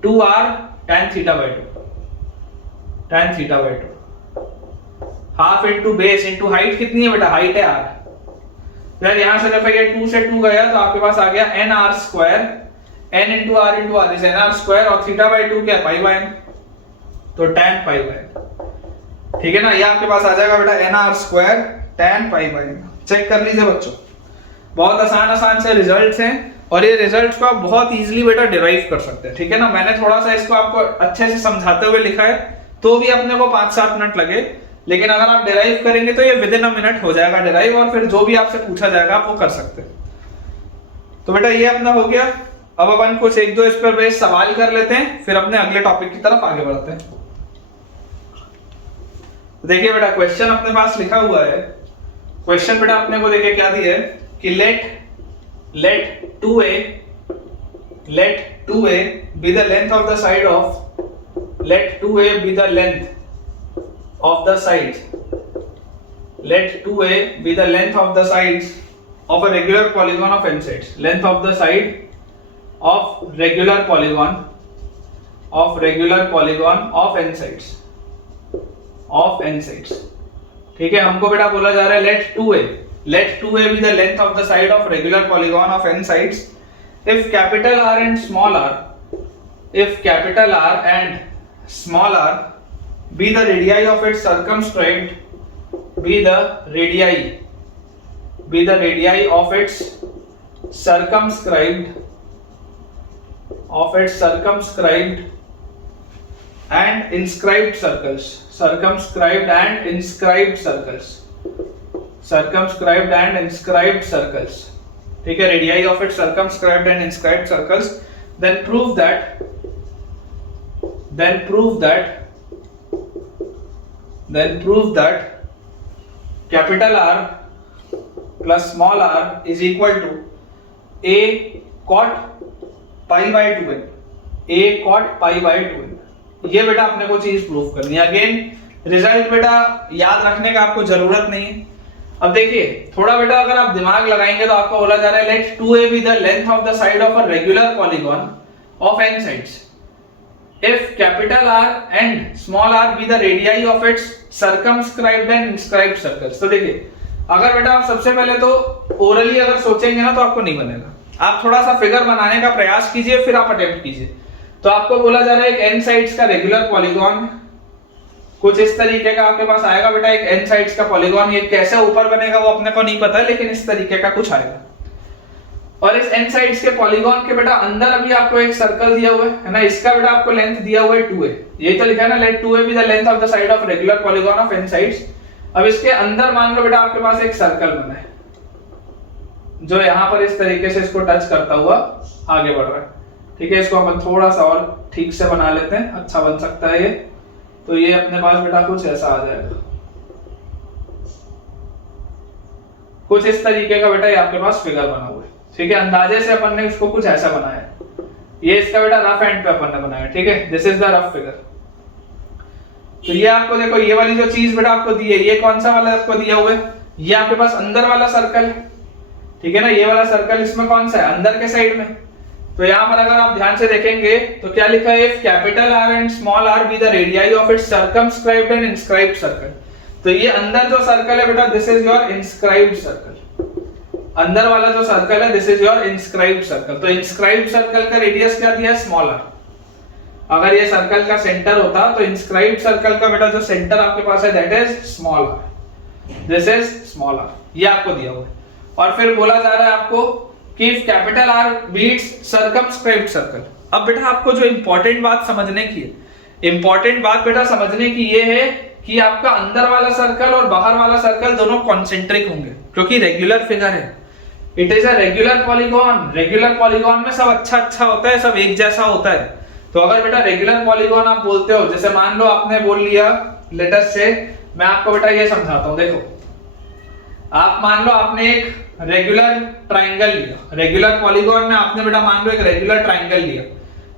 2r tan θ/2, tan θ/2 half into base into height कितनी है बेटा, हाइट है r। यार यहां से देखो ये 2 से 2 गया तो आपके पास आ गया nr², n into r into r is nr² और θ/2 क्या है पाई बाय n, तो tan पाई बाय n, ठीक है ना। ये आपके पास आ जाएगा बेटा nr² tan pi by n। Check कर लीजिए बच्चों, बहुत आसान से रिजल्ट्स हैं और ये रिजल्ट्स को आप बहुत इजीली बेटा डिराइव कर सकते हैं, ठीक है ना। मैंने थोड़ा सा इसको आपको अच्छे से समझाते हुए लिखा है तो भी अपने को 5-7 मिनट लगे, लेकिन अगर आप डिराइव करेंगे तो ये विद इन अ मिनट हो जाएगा डिराइव, और फिर जो भी आपसे पूछा जाएगा आप वो कर सकते हैं। तो बेटा ये अपना हो गया। अब अपन कुछ एक दो इस पर बेस्ड सवाल कर लेते हैं, फिर अपने अगले टॉपिक की तरफ आगे बढ़ते हैं। देखिए बेटा क्वेश्चन अपने पास लिखा हुआ है। क्वेश्चन बेटा अपने को देखिए क्या दिया है कि let 2a be the length of the side of let 2a be the length of the sides let 2a be the length of the sides of a regular polygon of n sides, length of the side of regular polygon of n sides ठीक है। हमको बेटा बोला जा रहा है let 2a be the length of the side of regular polygon of n sides if capital R and small r be the radii of its circumscribed and inscribed circles ठीक है, radii of its circumscribed and inscribed circles, then prove that capital R plus small r is equal to a cot pi by 2n, ये बेटा अपने को चीज prove करनी है। Again result बेटा याद रखने का आपको जरूरत नहीं है। अब देखिए थोड़ा बेटा अगर आप दिमाग लगाएंगे तो आपको बोला जा रहा है late 2a be the length of the side of a regular polygon of n sides if capital R and small r be the radii of its circumscribed and inscribed circles। तो देखिए अगर बेटा आप सबसे पहले तो ओरली अगर सोचेंगे ना तो आपको नहीं बनेगा, आप थोड़ा सा फिगर बनाने का प्रयास कीजिए फिर आप अटेम्प्ट कीजिए। तो आपको बोला जा रहा है एक n साइड्स का रेगुलर पॉलीगॉन कुछ इस तरीके का आपके पास आएगा बेटा, एक n साइड्स का पॉलीगॉन। ये कैसे ऊपर बनेगा वो अपने को नहीं पता है, लेकिन इस तरीके का कुछ आएगा। और इस n साइड्स के पॉलीगॉन के बेटा अंदर अभी आपको एक सर्कल दिया हुआ है ना, इसका बेटा आपको लेंथ दिया हुआ है 2a। ये तो लिखा है ना let 2a be the length of the side of regular polygon of n sides. अब इसके अंदर मान लो बेटा आपके पास एक सर्कल बना है जो यहाँ पर इस तरीके से इसको टच करता हुआ आगे बढ़ रहा है। ठीक है, इसको अपन थोड़ा सा और ठीक से बना लेते हैं, अच्छा बन सकता है ये। तो ये अपने पास बेटा कुछ ऐसा आ जाएगा, कुछ इस तरीके का बेटा ये आपके पास फिगर बना हुआ है। ठीक है, अंदाजे से अपन ने इसको कुछ ऐसा बनाया। ये इसका बेटा रफ एंड पे अपन ने बनाया। ठीक है, this is the rough figure. तो ये आपको देखो ये वाली जो चीज बेटा आपको दी है, ये कौन सा वाला आपको दिया हुआ है, ये आपके पास अंदर वाला सर्कल है। ठीक है ना, ये वाला सर्कल इसमें कौन सा है, अंदर के साइड में। तो यहाँ पर अगर आप ध्यान से देखेंगे तो क्या लिखा है, if capital R and small r be the radii of its circumscribed and inscribed circle. तो ये अंदर जो सर्कल है बेटा this is your inscribed circle. अंदर वाला जो सर्कल है this is your inscribed circle. तो इंस्क्राइब्ड सर्कल का रेडियस क्या दिया है, स्मॉल r। अगर ये सर्कल का सेंटर होता तो इंस्क्राइब्ड सर्कल का बेटा जो सेंटर आपके पास है that is small r, this is small r। ये आपको दिया हुआ है। और फिर बोला जा रहा है आपको कि if capital R beats circumscribed circle। अब बेटा आपको जो इंपॉर्टेंट बात समझने की है, इंपॉर्टेंट बात बेटा समझने की ये है कि आपका अंदर वाला सर्कल और बाहर वाला सर्कल दोनों कॉन्सेंट्रिक होंगे, क्योंकि रेगुलर फिगर है। It is a regular polygon. Regular polygon में सब अच्छा होता है, सब एक जैसा होता है। तो अगर बेटा रेगुलर पॉलीगॉन आप बोलते हो, जैसे मान लो आपने बोल लिया, लेट अस से मैं आपको बेटा ये समझाता हूं। देखो आप मान लो आपने एक रेगुलर ट्राइंगल लिया, रेगुलर पॉलीगॉन में आपने बेटा मान लो एक रेगुलर ट्राइंगल लिया।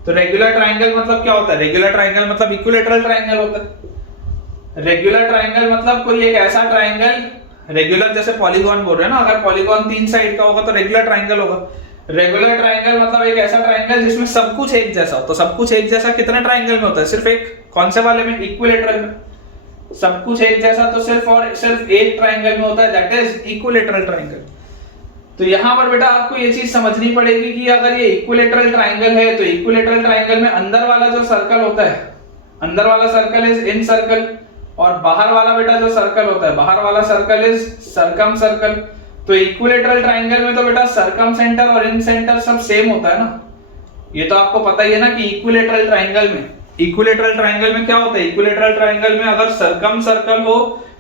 तो रेगुलर ट्राइंगल मतलब क्या होता है, रेगुलर ट्राइंगल मतलब इक्विलेटरल ट्राइंगल होता है। रेगुलर ट्राइंगल मतलब कोई एक ऐसा ट्राइंगल, रेगुलर जैसे पॉलीगॉन बोल रहे हैं ना, अगर पॉलीगॉन 3 साइड का होगा तो रेगुलर ट्राइंगल होगा। रेगुलर ट्राइंगल मतलब एक ऐसा ट्राइंगल जिसमें सब कुछ एक जैसा हो। तो सब कुछ एक जैसा कितने ट्राइंगल में होता है, सिर्फ एक। कौन से वाले में, इक्विलेटरल में। सब कुछ एक जैसा तो सिर्फ और सिर्फ एक ट्राइंगल में होता है, दैट इज इक्विलेटरल ट्राइंगल। तो यहां पर बेटा आपको ये चीज समझनी पड़ेगी कि अगर ये इक्विलेटरल ट्राइंगल है तो इक्विलेटरल ट्राइंगल में अंदर वाला जो सर्कल होता है, अंदर वाला सर्कल इज इन सर्कल, और बाहर वाला बेटा जो सर्कल होता है, बाहर वाला सर्कल इज सर्कम सर्कल। तो इक्विलेटरल ट्राइंगल में तो बेटा सर्कम सेंटर और इन सेंटर सब सेम होता है ना। ये तो आपको पता ही है ना कि इक्विलेटरल ट्राइंगल में इक्विलेटरल ट्रायंगल में क्या होता है, इक्विलेटरल ट्रायंगल में अगर सर्कम सर्कल हो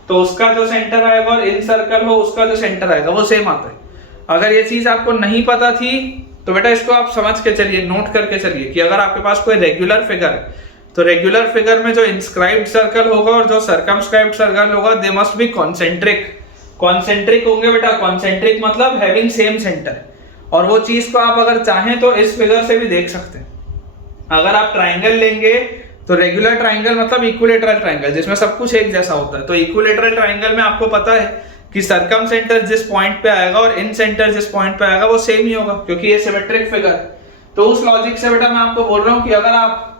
तो उसका जो सेंटर आएगा और इन सर्कल हो उसका जो सेंटर आएगा वो सेम आता है। अगर ये चीज आपको नहीं पता थी तो बेटा इसको आप समझ के चलिए, नोट करके चलिए कि अगर आपके पास कोई रेगुलर फिगर है तो रेगुलर फिगर में जो इंस्क्राइब्ड सर्कल होगा और जो सर्कमस्क्राइब्ड सर्कल होगा they must be concentric. Concentric होंगे बेटा, कॉन्सेंट्रिक मतलब हैविंग सेम सेंटर। और वो चीज को आप अगर चाहें तो इस फिगर से भी देख सकते हैं। अगर आप ट्राइंगल लेंगे तो रेगुलर ट्राइंगल मतलब इक्विलेटरल ट्राइंगल जिसमें सब कुछ एक जैसा होता है। तो इक्विलेटरल ट्राइंगल में आपको पता है कि सर्कम सेंटर जिस पॉइंट पे आएगा और इन सेंटर जिस पॉइंट पे आएगा वो सेम ही होगा क्योंकि ये सिमेट्रिक फिगर है। तो उस लॉजिक से बेटा मैं आपको बोल रहा हूँ कि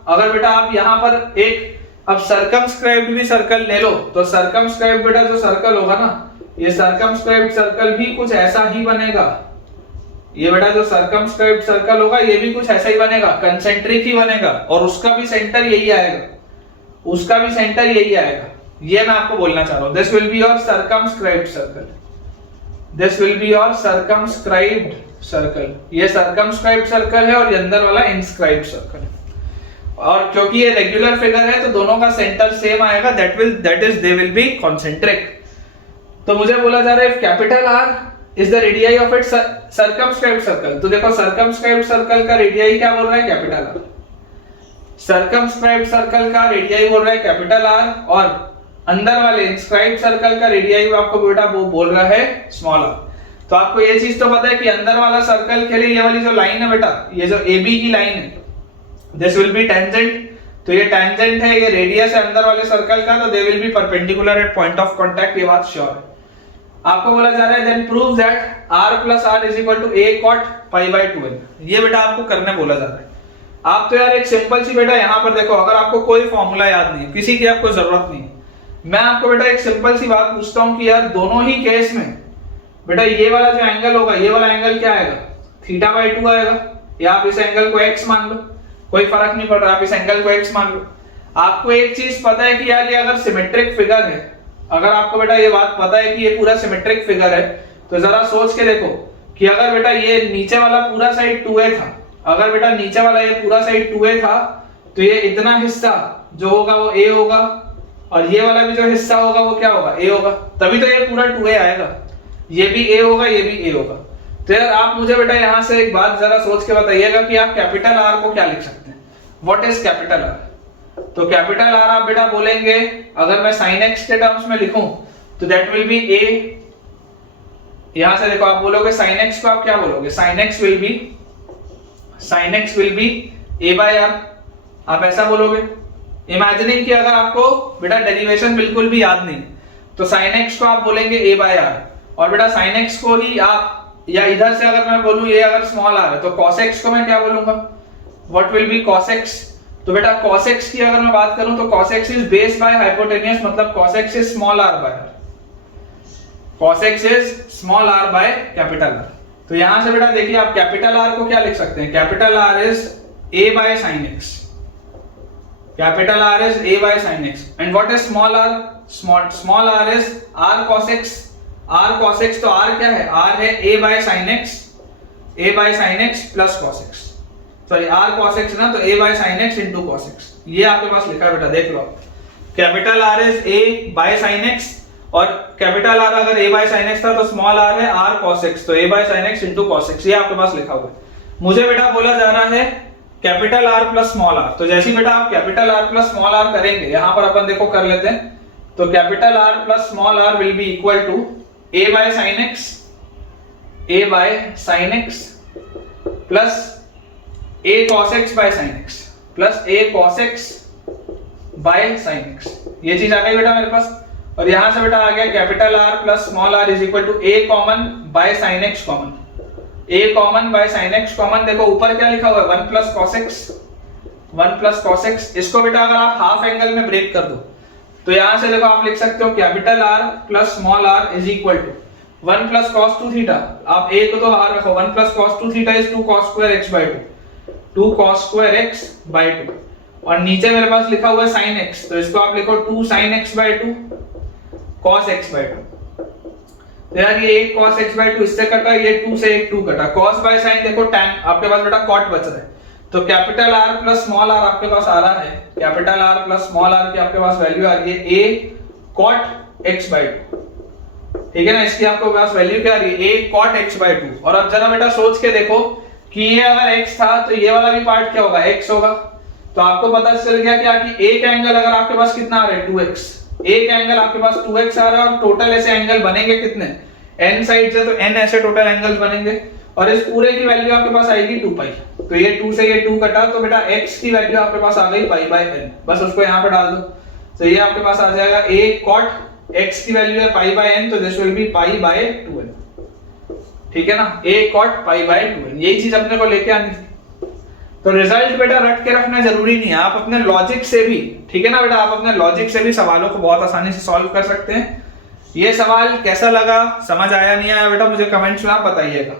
अगर बेटा आप यहाँ पर एक अब सर्कमस्क्राइब्ड भी सर्कल ले लो तो सर्कमस्क्राइब्ड बेटा जो सर्कल होगा ना, ये सर्कमस्क्राइब्ड सर्कल भी कुछ ऐसा ही बनेगा। ये बेटा जो सर्कमस्क्राइब्ड सर्कल होगा ये भी कुछ ऐसा ही बनेगा, कंसेंट्रिक ही बनेगा और उसका भी सेंटर यही आएगा, उसका भी सेंटर यही आएगा। ये मैं आपको बोलना चाह रहा हूं। This will be your circumscribed circle, this will be your circumscribed circle. ये सर्कमस्क्राइब्ड सर्कल है और ये अंदर वाला इंस्क्राइब्ड सर्कल है। और क्योंकि ये रेगुलर फिगर है तो दोनों का सेंटर सेम आएगा, that is they will B concentric. तो मुझे बोला जा रहा है capital are is the radii of its circumscribed circle. तो देखो सर्कमस्क्राइब्ड सर्कल का रेडियाई क्या बोल रहा है, कैपिटल आर। सर्कमस्क्राइब्ड सर्कल का रेडियाई बोल रहा है कैपिटल आर और अंदर वाले इंस्क्राइब्ड सर्कल का रेडियाई आपको बेटा वो बोल रहा है स्मॉल आर। तो आपको ये चीज तो पता है कि अंदर वाला सर्कल के लिए ये वाली जो लाइन है बेटा, ये जो AB की लाइन है, दिस विल बी टेंजेंट। तो ये टेंजेंट है, ये रेडियस है अंदर वाले सर्कल का, तो they will be perpendicular at point of contact. ये बात श्योर है। आपको बोला जा रहा है then prove that r plus r is equal to a cot pi by 2n। ये बेटा आपको करने बोला जा रहा है। आप तो यार एक सिंपल सी बेटा यहाँ पर देखो, अगर आपको कोई फॉर्मूला याद नहीं, किसी की आपको जरूरत नहीं, मैं आपको बेटा एक सिंपल सी बात पूछता हूँ कि यार दोनों ही केस में बेटा ये वाला जो एंगल होगा, ये वाला एंगल क्या आएगा, θ/2 आएगा। या आप इस एंगल को x मान लो, कोई फर्क नहीं पड़ रहा, आप इस एंगल को x मान लो। आपको एक चीज पता है कि यार ये अगर सिमेट्रिक फिगर है, अगर आपको बेटा ये बात पता है कि ये पूरा सिमेट्रिक फिगर है, तो जरा सोच के देखो कि अगर बेटा ये नीचे वाला पूरा साइड 2a था, अगर बेटा नीचे वाला ये पूरा साइड 2a था तो ये इतना हिस्सा जो होगा वो a होगा और ये वाला भी जो हिस्सा होगा वो क्या होगा, a होगा। तभी तो ये पूरा 2a आएगा, ये भी a होगा, ये भी a होगा। तो यार आप मुझे बेटा यहाँ से एक बात जरा सोच के बताइएगा कि आप कैपिटल R को क्या लिख सकते हैं। What is capital R? तो कैपिटल R आप बेटा बोलेंगे, अगर मैं sin x के टर्म्स में लिखूं तो दैट विल बी a। यहां से देखो आप बोलोगे sin x को आप क्या बोलोगे, sin x will be a by r। आप ऐसा बोलोगे। इमेजिनिंग कि अगर आपको बेटा डेरिवेशन बिल्कुल भी याद नहीं तो sin x को आप बोलेंगे a by r और बेटा sin x को ही आप, या इधर से अगर मैं बोलूं ये अगर स्मॉल r है तो cos x को मैं क्या बोलूंगा, what will B cos x। तो बेटा cos x की अगर मैं बात करूं तो cos x is base by hypotenuse, मतलब cos x is small r by r, cos x is small r by capital R। तो यहां से बेटा देखिए आप कैपिटल R को क्या लिख सकते हैं, capital R is a by sin x, capital R is a by sin x। And what is small r, small r is r cos x, r cos x। तो r क्या है, r है a by sin x, a by sin x plus cos x, sorry r cos x ना, तो a by sin x into cos x। ये आपके पास लिखा है बेटा, देख लो। Capital R is a by sin x और कैपिटल R अगर a by sin x था तो स्मॉल r है r cos x, तो a by sin x into cos x। ये आपके पास लिखा हुआ है। मुझे बेटा बोला जा रहा है capital R plus small r। तो जैसे बेटा आप capital R plus small r करेंगे, यहां पर अपन देखो कर लेते हैं। तो capital R plus small r will be equal to a by sin x plus a cos x by sin x plus a cos x by sin x। ये चीज आ गई बेटा मेरे पास। और यहां से बेटा आ गया capital R plus small r is equal to a common by sin x common, a common by sin x common. देखो ऊपर क्या लिखा हुआ है, 1 plus cos x, 1 plus cos x। इसको बेटा अगर आप हाफ एंगल में ब्रेक कर दो तो यहां से देखो आप लिख सकते हो capital R plus small r is equal to 1 plus cos 2 theta. आप a को तो बाहर रखो, 1 plus cos 2 theta is 2 cos square x by 2, 2 cos square x by 2। और नीचे मेरे पास लिखा हुआ है sin x, तो इसको आप लिखो 2 sin x by 2 cos x by 2। तो यार ये 1 cos x by 2 इससे कटा, ये 2 से 1 2 कटा, cos by sin देखो tan, आपके पास बेटा cot बच रहा है। तो capital R plus small r आपके पास आ रहा है, capital R plus small r की आपके पास वैल्यू आ रही है a cot x/2, ठीक है ना। इसकी आपके पास वैल्यू क्या आ रही है, a cot x/2। और अब जरा बेटा सोच के देखो कि ये अगर x था तो ये वाला भी पार्ट क्या होगा, x होगा। तो आपको पता चल गया क्या कि एक एंगल अगर आपके पास कितना आ रहा है 2x, एक एंगल आपके पास 2x आ रहा है और टोटल ऐसे एंगल बनेंगे कितने, n साइड से तो n ऐसे टोटल एंगल्स बनेंगे और इस पूरे की वैल्यू आपके पास आएगी 2 तो ये 2 से ये 2 कटा तो बेटा x की वैल्यू आपके पास आ गई π/n, बस उसको यहाँ पे डाल दो। तो ये आपके पास आ जाएगा a cot x की वैल्यू है π/n, तो दिस विल बी π/2n, ठीक है ना, a cot π/2n। यही चीज अपने को लेके आनी थी। तो रिजल्ट बेटा रट के रखना जरूरी नहीं है, आप अपने लॉजिक से भी, ठीक है ना बेटा, आप अपने लॉजिक से भी सवालों को बहुत आसानी से सॉल्व कर सकते हैं। ये सवाल कैसा लगा, समझ आया नहीं आया बेटा, मुझे कमेंट्स में आप बताइएगा।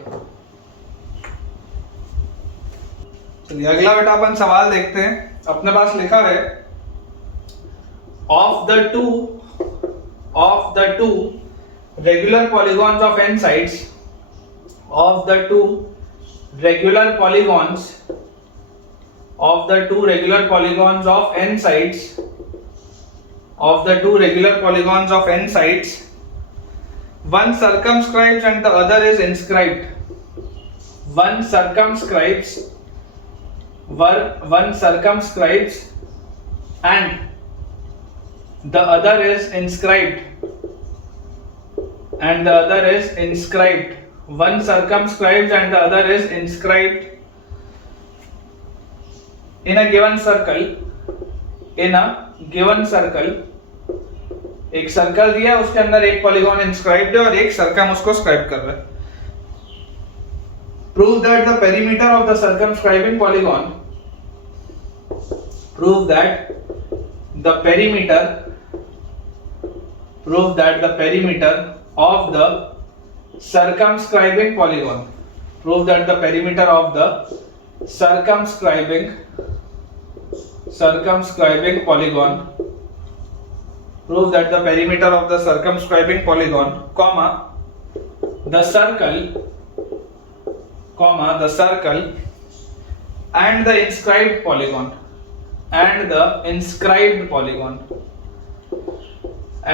चलिए अगला बेटा अपन सवाल देखते हैं। अपने पास लिखा है of the two regular polygons of n sides, of the two regular polygons of the two regular polygons of n sides, of the two regular polygons of n sides, one circumscribes and the other is inscribed, one circumscribes and the other is inscribed, and the other is inscribed, one circumscribes and the other is inscribed in a given circle, in a given circle। एक circle दिया है, उसके अंदर एक polygon inscribed है और एक circum उसको स्क्राइब कर रहा है। Prove that the perimeter of the circumscribing polygon, prove that the perimeter, prove that the perimeter of the circumscribing polygon, prove that the perimeter of the circumscribing polygon, prove that the perimeter of the circumscribing polygon, comma the circle and the inscribed polygon, and the inscribed polygon,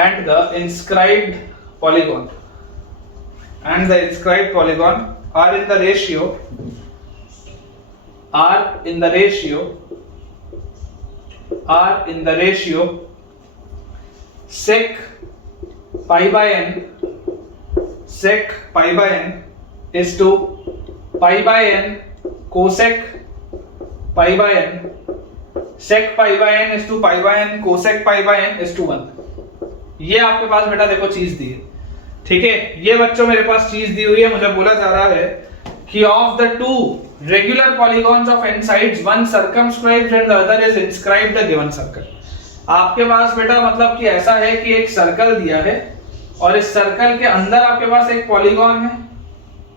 and the inscribed polygon, and the inscribed polygon are in the ratio, are in the ratio sec pi/n, sec pi/n is to pi/n cosec pi/n, sec pi/n is to pi/n cosec pi/n is to 1। ये आपके पास बेटा देखो चीज दी है, ठीक है। ये बच्चों मेरे पास चीज दी हुई है, मुझे बोला जा रहा है कि of the two regular polygons of n sides one circumscribed and the other is inscribed the given circle. आपके पास बेटा मतलब कि ऐसा है कि एक सर्कल दिया है और इस सर्कल के अंदर आपके पास एक पॉलीगॉन है,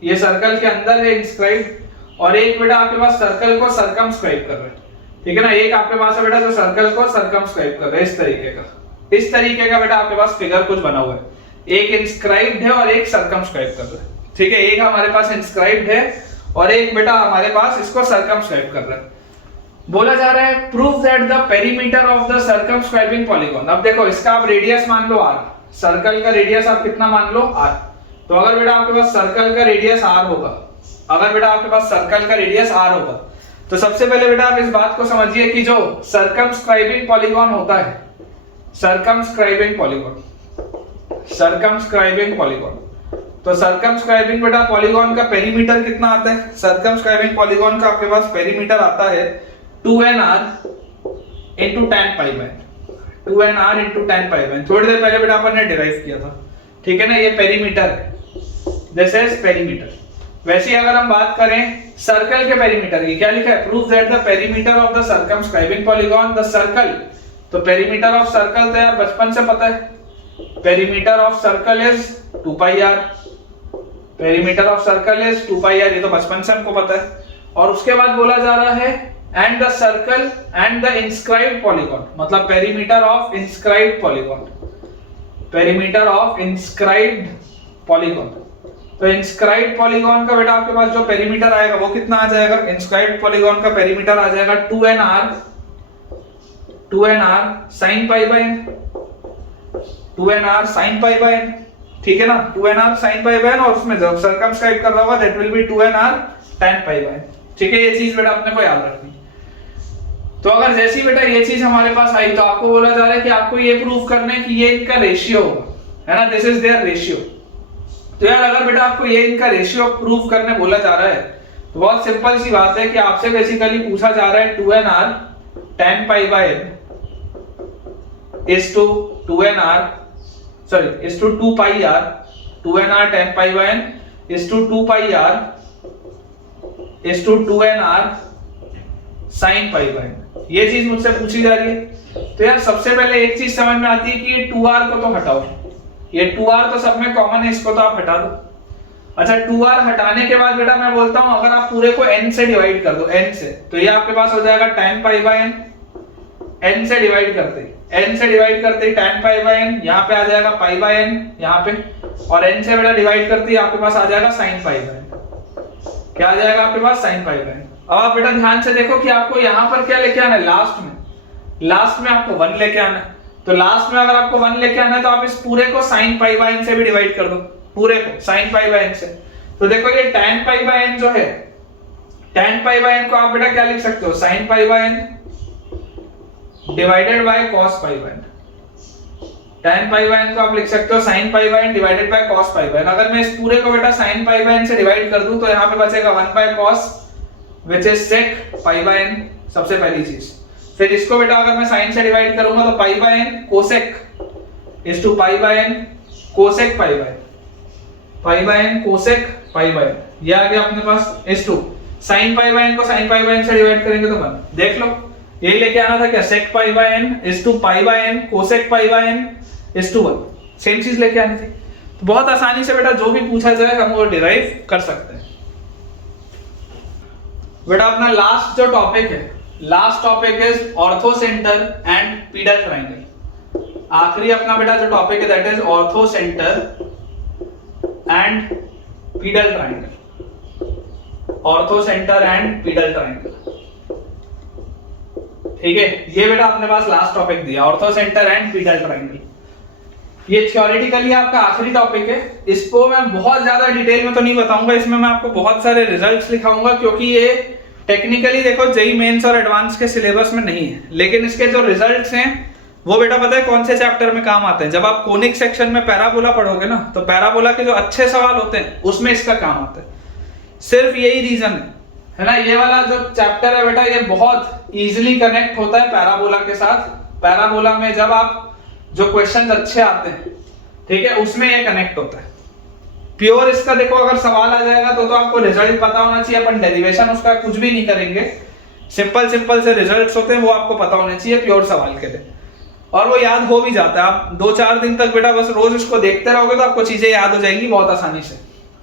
ये सर्कल के अंदर है इंस्क्राइब्ड, और एक बेटा आपके पास सर्कल को सर्कमस्क्राइब कर रहा है, ठीक है ना। एक आपके पास है बेटा जो सर्कल को सर्कमस्क्राइब कर रहा है, इस तरीके का बेटा आपके पास फिगर कुछ बना हुआ है। एक इंस्क्राइब्ड है और एक सर्कमस्क्राइब कर रहा है, ठीक है। एक हमारे पास इंस्क्राइब्ड है और एक बेटा हमारे पास इसको सर्कमस्क्राइब कर रहा है। बोला जा रहा है prove that the perimeter of the circumscribing polygon. अब देखो इसका आप रेडियस मान लो r, सर्कल का रेडियस आप कितना मान लो r। तो अगर बेटा आपके पास सर्कल का रेडियस r होगा, अगर बेटा आपके पास सर्कल का रेडियस r होगा, तो सबसे पहले बेटा आप इस बात को समझिए कि जो सर्कमस्क्राइबिंग पॉलीगॉन होता है, सर्कमस्क्राइबिंग पॉलीगॉन, तो सर्कमस्क्राइबिंग बेटा पॉलीगॉन का पेरीमीटर कितना आता है, सर्कमस्क्राइबिंग पॉलीगॉन का आपके पास पेरीमीटर आता है 2nr into tan pi/n, 2nr into tan pi/n। थोड़ी देर पहले बेटा अपन ने डिराइव किया था, ठीक है ना। ये पेरीमीटर है, दिस इज पेरीमीटर। वैसे ही अगर हम बात करें सर्कल के पेरीमीटर की, क्या लिखा है, prove that the perimeter of the circumscribing polygon the circle. तो पेरीमीटर ऑफ सर्कल तो यार बचपन से पता है, perimeter of circle is 2πr, perimeter of circle is 2πr, ये तो बचपन से हमको पता है। और उसके बाद बोला जा रहा है and the circle and the inscribed polygon, मतलब perimeter of inscribed polygon, perimeter of inscribed polygon. तो तो इंस्क्राइब्ड पॉलीगॉन का बेटा आपके पास जो पेरीमीटर आएगा वो कितना आ जाएगा, इंस्क्राइब्ड पॉलीगॉन का पेरीमीटर आ जाएगा 2nr sin pi by n, 2nr sin pi by n, ठीक है ना, 2nr sin pi by n, और उसमें जब सर्कमस्क्राइब कर रहा होगा that will B 2nr tan pi by n, ठीक है। ये चीज बेटा अपने को याद रखनी। तो अगर जैसी बेटा ये चीज हमारे पास आई तो आपको बोला जा रहा है कि आपको ये प्रूव करना है कि ये इनका रेशियो होगा, है ना, दिस इज देयर रेशियो। तो यार अगर बेटा आपको ये इनका रेशियो प्रूव करने बोला जा रहा है तो बहुत सिंपल सी बात है कि आपसे बेसिकली पूछा जा रहा है 2nr tan pi by n is to 2nr sorry is to 2 pi r, 2nr tan pi by n is to 2 pi r is to 2nr sin pi by n, ये चीज मुझसे पूछी जा रही है। तो यार सबसे पहले एक चीज समझ में आती है कि ये 2r को तो हटाओ, ये 2r तो सब में कॉमन है, इसको तो आप हटा दो। अच्छा 2r हटाने के बाद बेटा मैं बोलता हूं अगर आप पूरे को n से डिवाइड कर दो, n से, तो ये आपके पास हो जाएगा tan pi by n, n से डिवाइड करते ही tan pi by n, यहाँ पे आ जाएगा pi by n यहाँ पे, और n से बेटा डिवाइड करते ही आपके पास आ जाएगा sin pi by n, क्या आ जाएगा आपके पास sin pi by n। अब आप बेटा ध्यान से देखो कि आपको यहाँ पर क्या लेके आना है, लास्ट में आपको 1 लेके आना है। तो लास्ट में अगर आपको 1 लेके आना है तो आप इस पूरे को sin pi by n से भी डिवाइड कर दो, पूरे को sin pi by n से। तो देखो ये tan pi by n जो है, tan pi by n को आप बेटा क्या लिख सकते हो, sin pi by n divided by cos pi by n, tan pi by n को आप लिख सकते हो sin pi by n divided by cos pi by n। अगर मैं इस पूरे को बेटा sin pi by n से डिवाइड कर दूं तो यहाँ पे बचेगा 1 by cos which is sec pi by n, सबसे पहली चीज। फिर इसको बेटा अगर मैं sin से डिवाइड करूंगा तो pi by n cosec is to pi by n cosec pi by n, pi by n cosec pi by n, ये आ गया अपने पास is to sin pi by n को sin pi by n से divide करेंगे तो 1, देख लो यही लेके आना था क्या, sec pi by n is to pi by n cosec pi by n is to 1, same चीज लेके आनी थी। तो बहुत आसानी से बेटा जो भी पूछा जाए हम वो डिराइव कर सकते हैं। बेटा अपना लास्ट जो टॉपिक है, last topic is orthocentre and pedal triangle. आखिरी अपना बेटा जो टॉपिक है that is orthocentre and pedal triangle, orthocentre and pedal triangle, ठीक है। ये बेटा अपने पास लास्ट टॉपिक दिया ऑर्थोसेंटर एंड पीडल ट्रायंगल। ये थ्योरेटिकली आपका आखिरी टॉपिक है, इसको मैं बहुत ज्यादा डिटेल में तो नहीं बताऊंगा, इसमें मैं आपको बहुत सारे रिजल्ट्स लिखाऊंगा क्योंकि ये टेक्निकली देखो जेईई मेंस और एडवांस के सिलेबस में नहीं है, लेकिन इसके जो रिजल्ट्स हैं वो बेटा पता है कौन से चैप्टर में काम आते हैं। जब आप कोनिक सेक्शन में पैराबोला पढ़ोगे ना तो पैराबोला के जो अच्छे सवाल होते हैं उसमें इसका काम आता है। सिर्फ यही रीजन है ना, ये वाला जो चैप्टर है बेटा ये बहुत इजीली कनेक्ट होता है पैराबोला के साथ। पैराबोला में जब आप जो क्वेश्चंस अच्छे आते हैं, ठीक है, उसमें ये कनेक्ट होता है। प्योर इसका देखो अगर सवाल आ जाएगा तो आपको रिजल्ट पता होना चाहिए, अपन डेरिवेशन उसका कुछ भी नहीं करेंगे, सिंपल से रिजल्ट्स होते हैं वो आपको पता होने चाहिए प्योर सवाल के लिए, और वो याद हो भी जाता है। आप 2-4 दिन तक बेटा बस रोज इसको देखते रहोगे तो आपको चीजें याद हो जाएंगी बहुत आसानी से।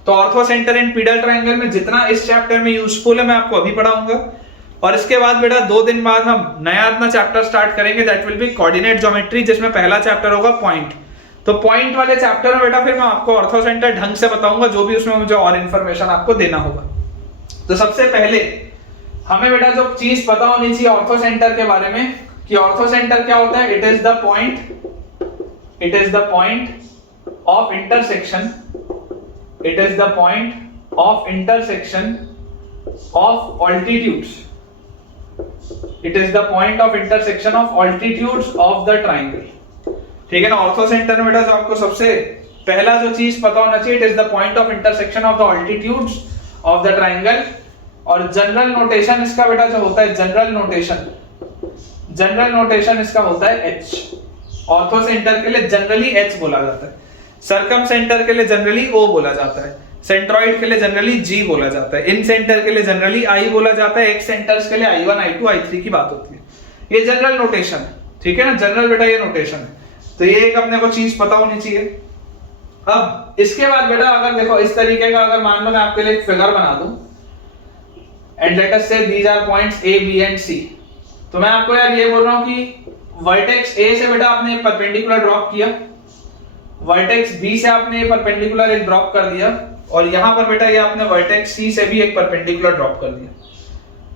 तो ऑर्थोसेंटर एंड पीडल ट्रायंगल में जितना इस चैप्टर में यूजफुल है मैं आपको अभी पढ़ाऊंगा, और इसके बाद बेटा 2 दिन बाद हम नया अपना चैप्टर स्टार्ट करेंगे that will B coordinate geometry, जिसमें पहला चैप्टर होगा पॉइंट। तो पॉइंट वाले चैप्टर में बेटा फिर मैं आपको ऑर्थोसेंटर ढंग से बताऊंगा, जो भी उसमें मुझे और इन्फॉर्मेशन आपको देना होगा। तो सबसे पहले हमें बेटा जो चीज पता होनी चाहिए ऑर्थोसेंटर के बारे में कि ऑर्थोसेंटर क्या होता है। It is the point of intersection, it is the point of intersection of altitudes, it is the point of intersection of altitudes of the triangle, ठीक है ना। ऑर्थोसेंटर में बेटा जो आपको सबसे पहला जो चीज पता होना चाहिए, it is the point of intersection of the altitudes of the triangle. और जनरल नोटेशन इसका बेटा जो होता है, जनरल नोटेशन इसका होता है h। ऑर्थोसेंटर के लिए जनरली h बोला जाता है, सर्कम सेंटर के लिए जनरली o बोला जाता है, सेंट्रॉइड के लिए जनरली g बोला जाता है, इन सेंटर के लिए जनरली i बोला जाता है, एक्स सेंटर्स के लिए i1 i2 i3 की बात होती है। ये जनरल नोटेशन है, ठीक है ना, जनरल बेटा ये नोटेशन है। तो ये एक अपने को चीज पता होनी चाहिए। अब इसके बाद बेटा अगर देखो इस तरीके का अगर मान लो मैं आपके लिए एक फिगर बना दूं and let us say these are points a b and c, तो मैं आपको यार ये बोल रहा हूं कि वर्टेक्स a से बेटा आपने परपेंडिकुलर ड्रॉप किया, वर्टेक्स b से आपने परपेंडिकुलर एक ड्रॉप कर दिया, और यहाँ पर बेटा ये आपने वर्टेक्स सी से भी एक परपेंडिकुलर ड्रॉप कर दिया।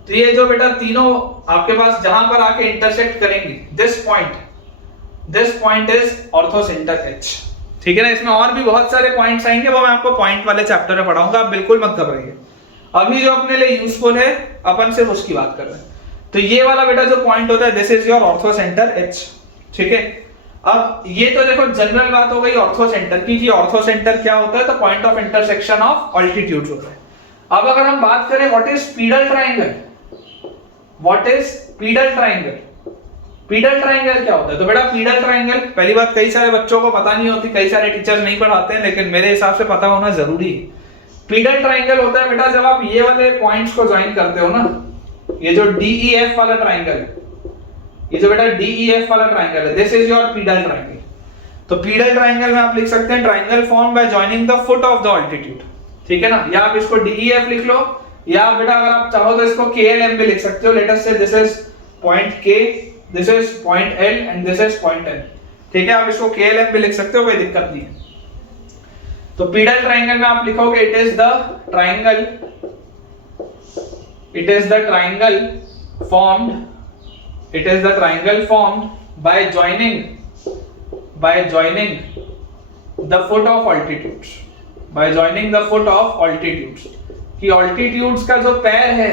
तो ये जो बेटा तीनों आपके पास जहां पर आके इंटरसेक्ट करेंगी, this point is ortho centre H. ठीक है ना, इसमें और भी बहुत सारे पॉइंट्स आएंगे, वो मैं आपको पॉइंट वाले चैप्टर में पढ़ाऊंगा, आप बिल्कुल मत घबराइए। अभी जो अपने लिए यूजफुल है अपन सिर्फ उसकी बात कर रहे हैं। तो ये वाला बेटा जो पॉइंट होता है, this is your ortho centre H. ठीक है, अब ये तो देखो जनरल बात हो गई ऑर्थो सेंटर की, कि ऑर्थो सेंटर क्या होता है, तो point of intersection of altitudes होता है। अब अगर हम बात करें what is pedal triangle, what is pedal triangle, pedal triangle क्या होता है? तो बेटा पीडल ट्रायंगल, पहली बात कई सारे बच्चों को पता नहीं होती, कई सारे टीचर नहीं पढ़ाते हैं, लेकिन मेरे हिसाब से पता होना जरूरी है। पीडल ट्रायंगल होता है बेटा जब आप ये वाले पॉइंट्स को ज्वाइन करते हो ना, ये जो DEF वाला ट्रायंगल है, ये जो बेटा DEF वाला ट्रायंगल है, this is your pedal triangle. तो पीडल ट्रायंगल में आप लिख सकते हैं triangle form by joining the foot of the altitude. ठीक है ना, या आप इसको DEF लिख लो, या बेटा अगर आप चाहो तो इसको KLM भी लिख सकते हो। Late us say this is point K, this is point L and this is point N। ठीक है, आप इसको KLM भी लिख सकते हो, कोई दिक्कत नहीं है। तो पीडल ट्रायंगल में आप लिखोगे it is the triangle, it is the triangle formed by joining the foot of altitudes, कि altitudes का जो पैर है,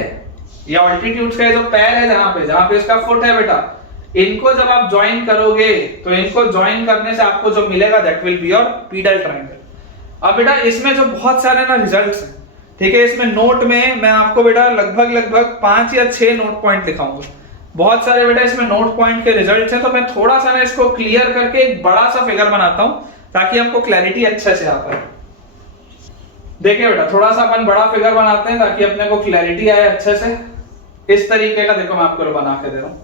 या altitudes का जो पैर है जहां पे इसका फुट है बेटा, इनको जब आप ज्वाइन करोगे तो इनको ज्वाइन करने से आपको जो मिलेगा that will be your pedal triangle. अब बेटा इसमें जो बहुत सारे ना रिजल्ट्स हैं, ठीक है, इसमें नोट में मैं आपको बेटा लगभग 5 या 6 नोट पॉइंट दिखाऊंगा। बहुत सारे बेटा इसमें नोट पॉइंट के रिजल्ट्स हैं, तो मैं थोड़ा सा ना इसको क्लियर करके एक बड़ा सा फिगर बनाता हूं ताकि हमको क्लैरिटी अच्छे से आ पाए। देखिए बेटा थोड़ा सा अपन बड़ा फिगर बनाते हैं ताकि अपने को क्लैरिटी आए अच्छे से। इस तरीके का देखो मैं आपको बना के दे रहा हूं।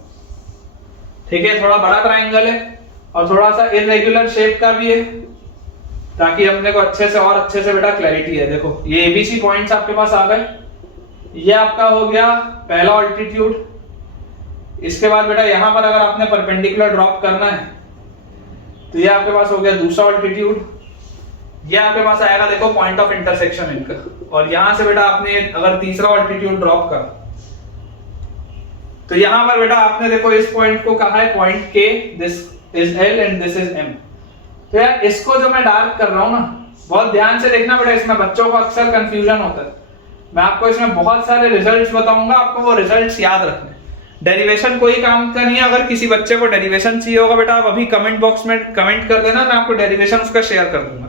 ठीक है, थोड़ा बड़ा ट्रायंगल है और थोड़ा सा इररेगुलर शेप का भी है, ताकि अपने को अच्छे से बेटा क्लैरिटी है। देखो ये ABC पॉइंट्स आपके पास आ गए, ये आपका हो गया पहला ऑल्टीट्यूड। इसके बाद बेटा यहां पर अगर आपने परपेंडिकुलर ड्रॉप करना है तो ये आपके पास हो गया दूसरा ऑल्टीट्यूड। ये आपके पास आएगा देखो पॉइंट ऑफ इंटरसेक्शन इनका, और यहां से बेटा आपने अगर तीसरा ऑल्टीट्यूड ड्रॉप करा तो यहां पर बेटा आपने देखो इस पॉइंट को कहा है point K, this is L and this is M। तो यार इसको जो मैं डार्क कर रहा हूं ना, बहुत ध्यान से देखना बेटा, इसमें बच्चों को अक्सर कंफ्यूजन होता है। मैं आपको इसमें बहुत सारे रिजल्ट्स बताऊंगा, आपको वो रिजल्ट्स याद रखने। डेरिवेशन कोई काम का नहीं है, अगर किसी बच्चे को डेरिवेशन चाहिए होगा बेटा आप अभी कमेंट बॉक्स में कमेंट कर देना, मैं आपको डेरिवेशन उसका शेयर कर दूंगा।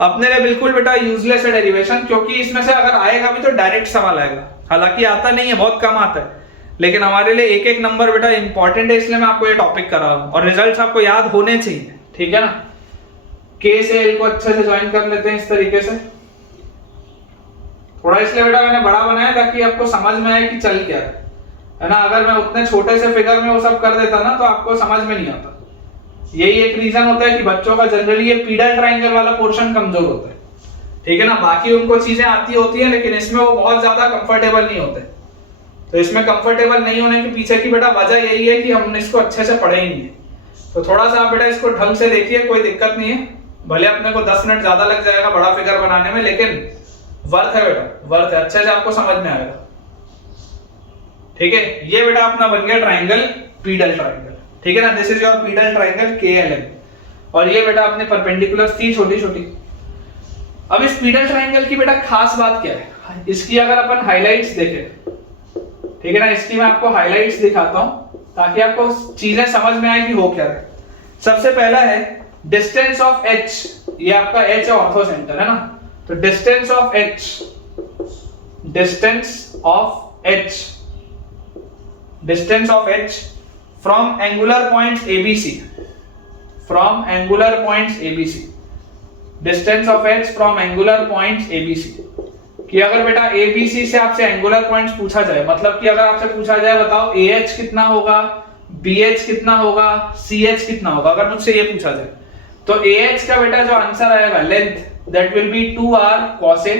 अपने लिए बिल्कुल बेटा यूजलेस है डेरिवेशन, क्योंकि इसमें से अगर आएगा भी तो डायरेक्ट सवाल आएगा, हालांकि आता नहीं है, बहुत कम आता है, लेकिन हमारे लिए एक नंबर बेटा इंपॉर्टेंट है, इसलिए मैं आपको ये टॉपिक कर रहा हूं। और रिजल्ट्स आपको याद होने चाहिए, ठीक है ना। K से L को अच्छे से ज्वाइन कर लेते हैं इस तरीके से। थोड़ा इसलिए बेटा मैंने बड़ा बनाया ताकि आपको समझ में आए कि चल क्या है ना। अगर मैं उतने छोटे से फिगर में वो सब कर देता ना तो आपको समझ में नहीं आता। यही एक रीजन होता है कि बच्चों का जनरली ये पीडल ट्रायंगल वाला पोर्शन कमजोर होता है, ठीक है ना। बाकी उनको चीजें आती होती है, लेकिन इसमें वो बहुत ज्यादा कंफर्टेबल नहीं होते। तो इसमें कंफर्टेबल नहीं होने के पीछे की बेटा वजह यही है कि हमने इसको अच्छे से पढ़े ही नहीं है। तो थोड़ा सा आप बेटा इसको ढंग से देखिए, कोई दिक्कत नहीं है, भले अपने को 10 मिनट ज्यादा लग जाएगा बड़ा फिगर बनाने में, लेकिन वर्थ है बेटा, वर्थ है, अच्छे से आपको समझ में आएगा। ठीक है, ये बेटा अपना बन गया ट्रायंगल, पीडल ट्रायंगल, ठीक है ना। This is your pedal triangle KLM, और ये बेटा अपने परपेंडिकुलर थी छोटी छोटी। अब इस पीडल ट्रायंगल की बेटा खास बात क्या है, इसकी अगर अपन हाइलाइट्स देखें, ठीक है ना, इसकी मैं आपको हाइलाइट्स दिखाता हूं ताकि आपको चीजें समझ में आए कि हो क्या है। सबसे पहला है डिस्टेंस ऑफ H, ये आपका H ऑर्थो सेंटर है ना। तो distance of H, from angular points ABC, distance of H from angular points ABC। कि अगर बेटा ABC से आपसे एंगुलर पॉइंट्स पूछा जाए, मतलब कि अगर आपसे पूछा जाए बताओ AH कितना होगा, BH कितना होगा, CH कितना होगा, अगर मुझसे ये पूछा जाए तो AH का बेटा जो आंसर आएगा length, that will be 2r cos A।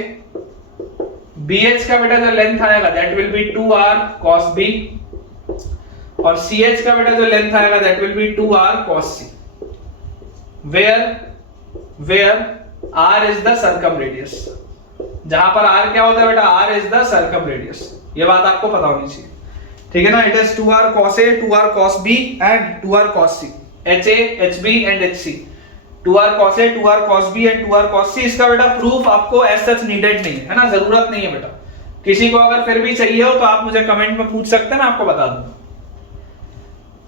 BH का बेटा जो लेंथ आएगा that will be 2r cos B, और CH का बेटा जो लेंथ आएगा that will be 2r cos C, where r is the circumradius, जहां पर r क्या होता है बेटा, r is the circum radius, ये बात आपको पता होनी चाहिए, ठीक है ना। It is 2r cos a, 2r cos b and 2r cos c, ha, hb and hc, 2r cos a, 2r cos b and 2r cos c। इसका बेटा प्रूफ आपको एज सच नीडेड नहीं है ना, जरूरत नहीं है बेटा। किसी को अगर फिर भी चाहिए हो तो आप मुझे कमेंट में पूछ सकते हैं, मैं आपको बता दूंगा।